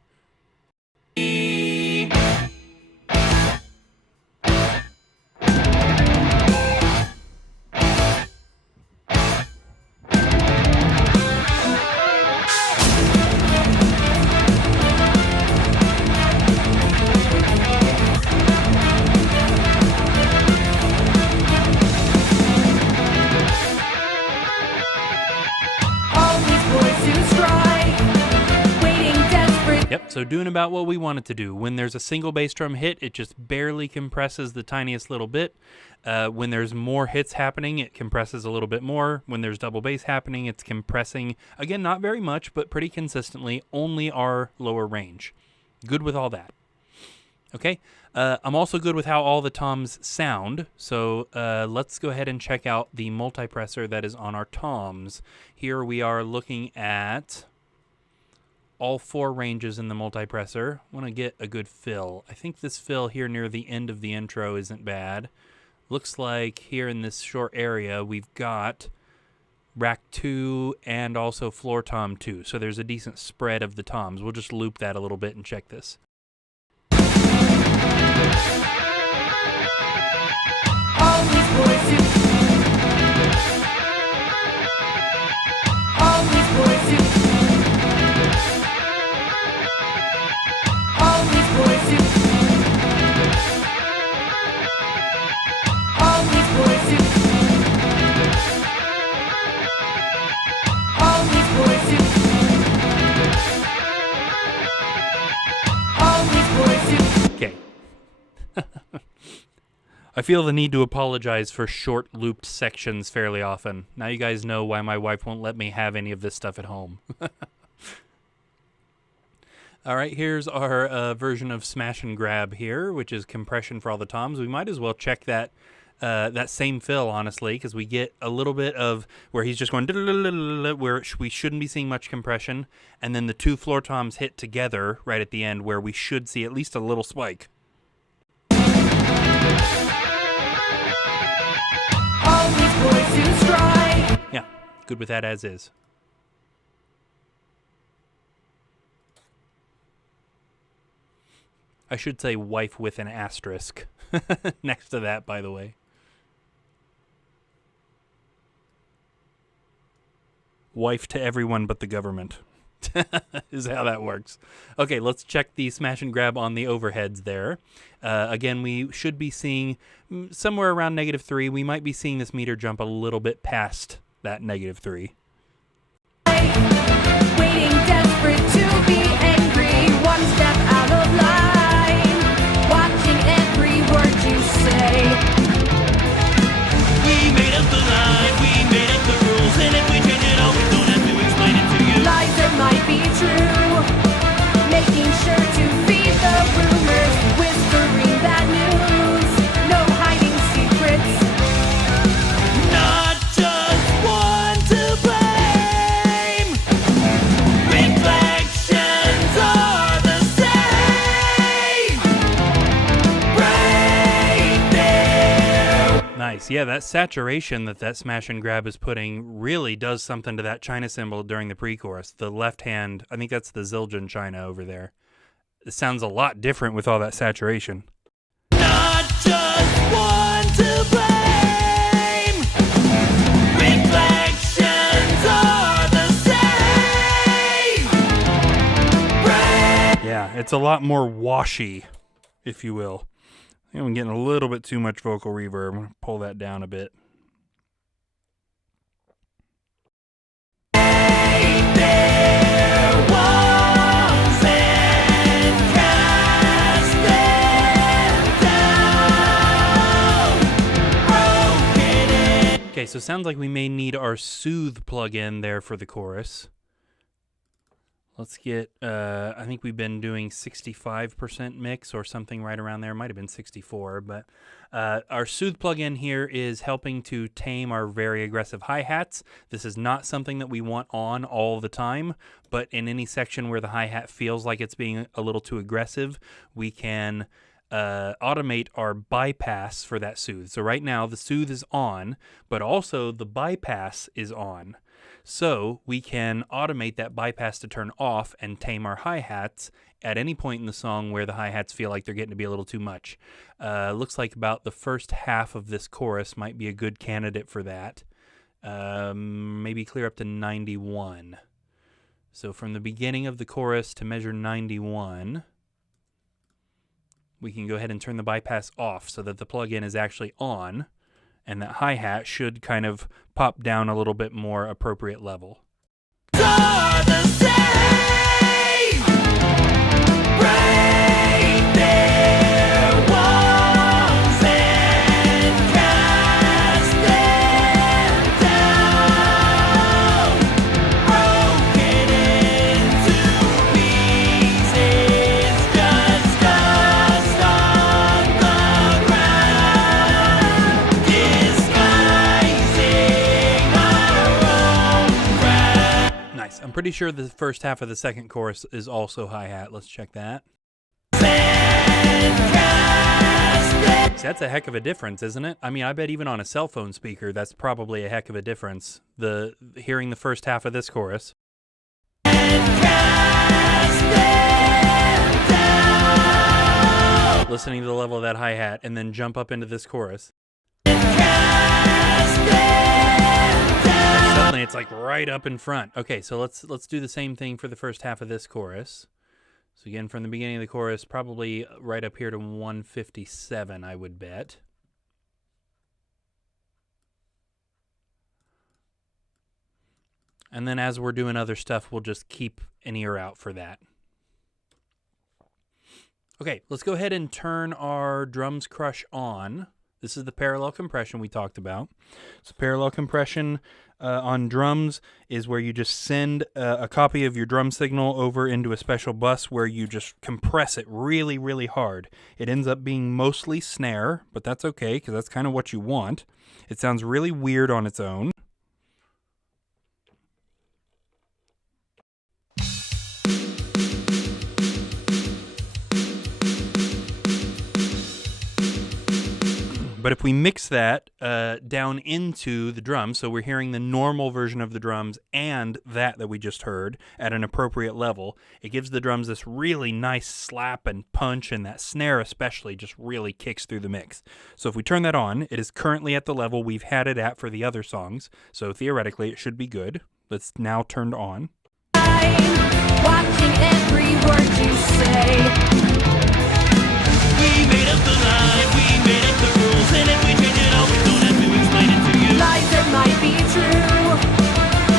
Yep, so doing about what we want it to do. When there's a single bass drum hit, it just barely compresses the tiniest little bit. When there's more hits happening, it compresses a little bit more. When there's double bass happening, it's compressing, again, not very much, but pretty consistently, only our lower range. Good with all that. Okay, I'm also good with how all the toms sound, so let's go ahead and check out the multipressor that is on our toms. Here we are looking at all 4 ranges in the multipressor. I want to get a good fill. I think this fill here near the end of the intro isn't bad. Looks like here in this short area we've got rack 2 and also floor tom 2, so there's a decent spread of the toms. We'll just loop that a little bit and check this. I feel the need to apologize for short looped sections fairly often. Now you guys know why my wife won't let me have any of this stuff at home. All right, here's our version of smash and grab here, which is compression for all the toms. We might as well check that that same fill, honestly, because we get a little bit of where he's just going where we shouldn't be seeing much compression, and then the two floor toms hit together right at the end where we should see at least a little spike. Always boys who strike. Yeah, good with that as is. I should say wife with an asterisk next to that, by the way. Wife to everyone but the government is how that works. Okay, let's check the smash and grab on the overheads there. Again, we should be seeing somewhere around -3. We might be seeing this meter jump a little bit past that -3. Waiting desperate to be angry. One step out of line. Watching every word you say. We made up the line, we made up the rules, and if we change it all, we don't have to explain it to you. Lies that might be true. Making sure to feed the rumors. Whispering bad news. No hiding secrets. Not just one to blame. Reflections are the same. Right there. Nice. Yeah, that saturation that smash and grab is putting really does something to that China cymbal during the pre-chorus. The left hand, I think that's the Zildjian China over there. It sounds a lot different with all that saturation. Not just one to blame. Reflections are the same. Right. Yeah, it's a lot more washy, if you will. I think I'm getting a little bit too much vocal reverb. I'm going to pull that down a bit. There was and cast them down. Broken in. Okay, so it sounds like we may need our Soothe plug-in there for the chorus. Let's get, I think we've been doing 65% mix or something right around there. Might have been 64, but our Soothe plugin here is helping to tame our very aggressive hi-hats. This is not something that we want on all the time, but in any section where the hi-hat feels like it's being a little too aggressive, we can automate our bypass for that Soothe. So right now the Soothe is on, but also the bypass is on. So we can automate that bypass to turn off and tame our hi-hats at any point in the song where the hi-hats feel like they're getting to be a little too much. Looks like about the first half of this chorus might be a good candidate for that. Maybe clear up to 91. So from the beginning of the chorus to measure 91, we can go ahead and turn the bypass off so that the plug-in is actually on. And that hi-hat should kind of pop down a little bit more appropriate level. Are the same. Right there was and cast them down. Broken into pieces, just dust on the ground. Disguising our own wrath. Nice. I'm pretty sure the first half of the second chorus is also hi-hat. Let's check that. See, that's a heck of a difference, isn't it? I mean, I bet even on a cell phone speaker, that's probably a heck of a difference. Hearing the first half of this chorus. Listening to the level of that hi-hat, and then jump up into this chorus. Suddenly it's like right up in front. Okay, so let's do the same thing for the first half of this chorus. So again, from the beginning of the chorus, probably right up here to 157, I would bet. And then as we're doing other stuff, we'll just keep an ear out for that. Okay, let's go ahead and turn our drums crush on. This is the parallel compression we talked about. So parallel compression on drums is where you just send a copy of your drum signal over into a special bus where you just compress it really, really hard. It ends up being mostly snare, but that's okay because that's kind of what you want. It sounds really weird on its own. But if we mix that down into the drums, so we're hearing the normal version of the drums and that we just heard at an appropriate level, it gives the drums this really nice slap and punch, and that snare especially just really kicks through the mix. So if we turn that on, it is currently at the level we've had it at for the other songs, so theoretically it should be good. It's now turned on. I'm watching every word you say. We made up the line, we made up the rules, and if we change it all, we don't have to explain it to you. Lies that might be true,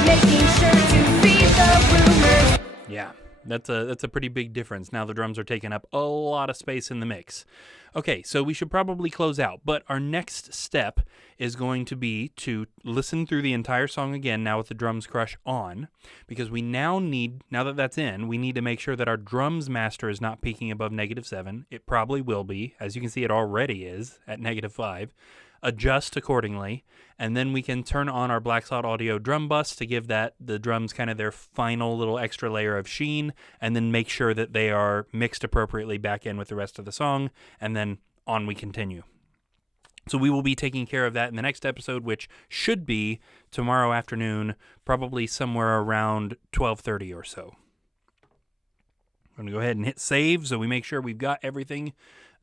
making sure to feed the rumors. Yeah, that's a pretty big difference. Now the drums are taking up a lot of space in the mix. Okay, so we should probably close out, but our next step is going to be to listen through the entire song again now with the drums crush on, because we now that that's in, we need to make sure that our drums master is not peaking above -7. It probably will be. As you can see, it already is at -5. Adjust accordingly, and then we can turn on our Black Slot Audio drum bus to give the drums kind of their final little extra layer of sheen, and then make sure that they are mixed appropriately back in with the rest of the song, and then on we continue. So we will be taking care of that in the next episode, which should be tomorrow afternoon, probably somewhere around 12:30 or so. I'm going to go ahead and hit save so we make sure we've got everything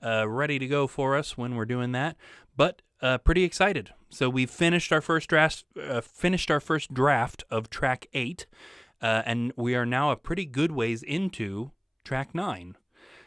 ready to go for us when we're doing that. But pretty excited. So we've finished our first draft of track 8, and we are now a pretty good ways into track 9.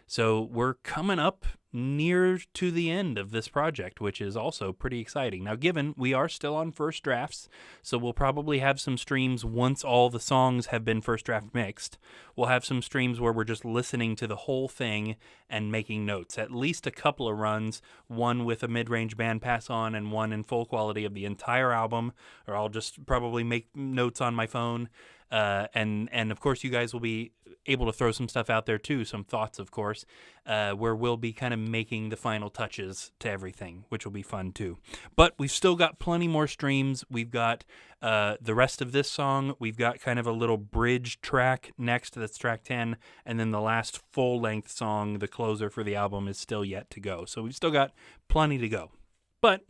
So we're coming up near to the end of this project, which is also pretty exciting. Now, given we are still on first drafts, so we'll probably have some streams once all the songs have been first draft mixed. We'll have some streams where we're just listening to the whole thing and making notes. At least a couple of runs, one with a mid-range band pass on and one in full quality of the entire album, or I'll just probably make notes on my phone. And of course, you guys will be able to throw some stuff out there too, some thoughts, of course, where we'll be kind of making the final touches to everything, which will be fun too. But we've still got plenty more streams. We've got the rest of this song. We've got kind of a little bridge track next, that's track 10, and then the last full-length song, the closer for the album, is still yet to go. So we've still got plenty to go. But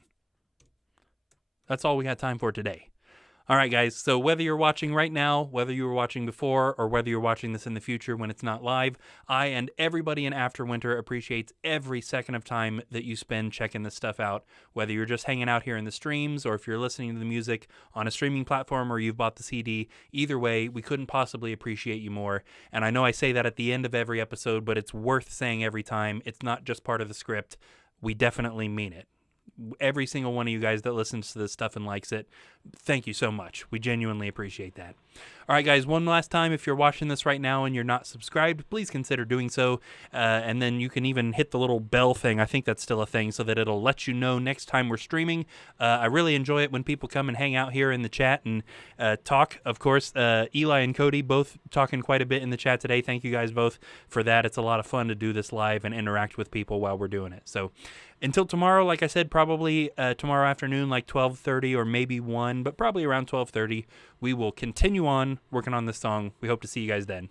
that's all we got time for today. All right, guys, so whether you're watching right now, whether you were watching before, or whether you're watching this in the future when it's not live, I and everybody in AfterWinter appreciates every second of time that you spend checking this stuff out, whether you're just hanging out here in the streams or if you're listening to the music on a streaming platform or you've bought the CD. Either way, we couldn't possibly appreciate you more. And I know I say that at the end of every episode, but it's worth saying every time. It's not just part of the script. We definitely mean it. Every single one of you guys that listens to this stuff and likes it, thank you so much. We genuinely appreciate that. All right, guys, one last time, if you're watching this right now and you're not subscribed, please consider doing so. And then you can even hit the little bell thing. I think that's still a thing, so that it'll let you know next time we're streaming. I really enjoy it when people come and hang out here in the chat and talk. Of course, Eli and Cody both talking quite a bit in the chat today. Thank you guys both for that. It's a lot of fun to do this live and interact with people while we're doing it. So until tomorrow, like I said, probably tomorrow afternoon, like 12:30 or maybe 1, but probably around 12:30, we will continue on working on this song. We hope to see you guys then.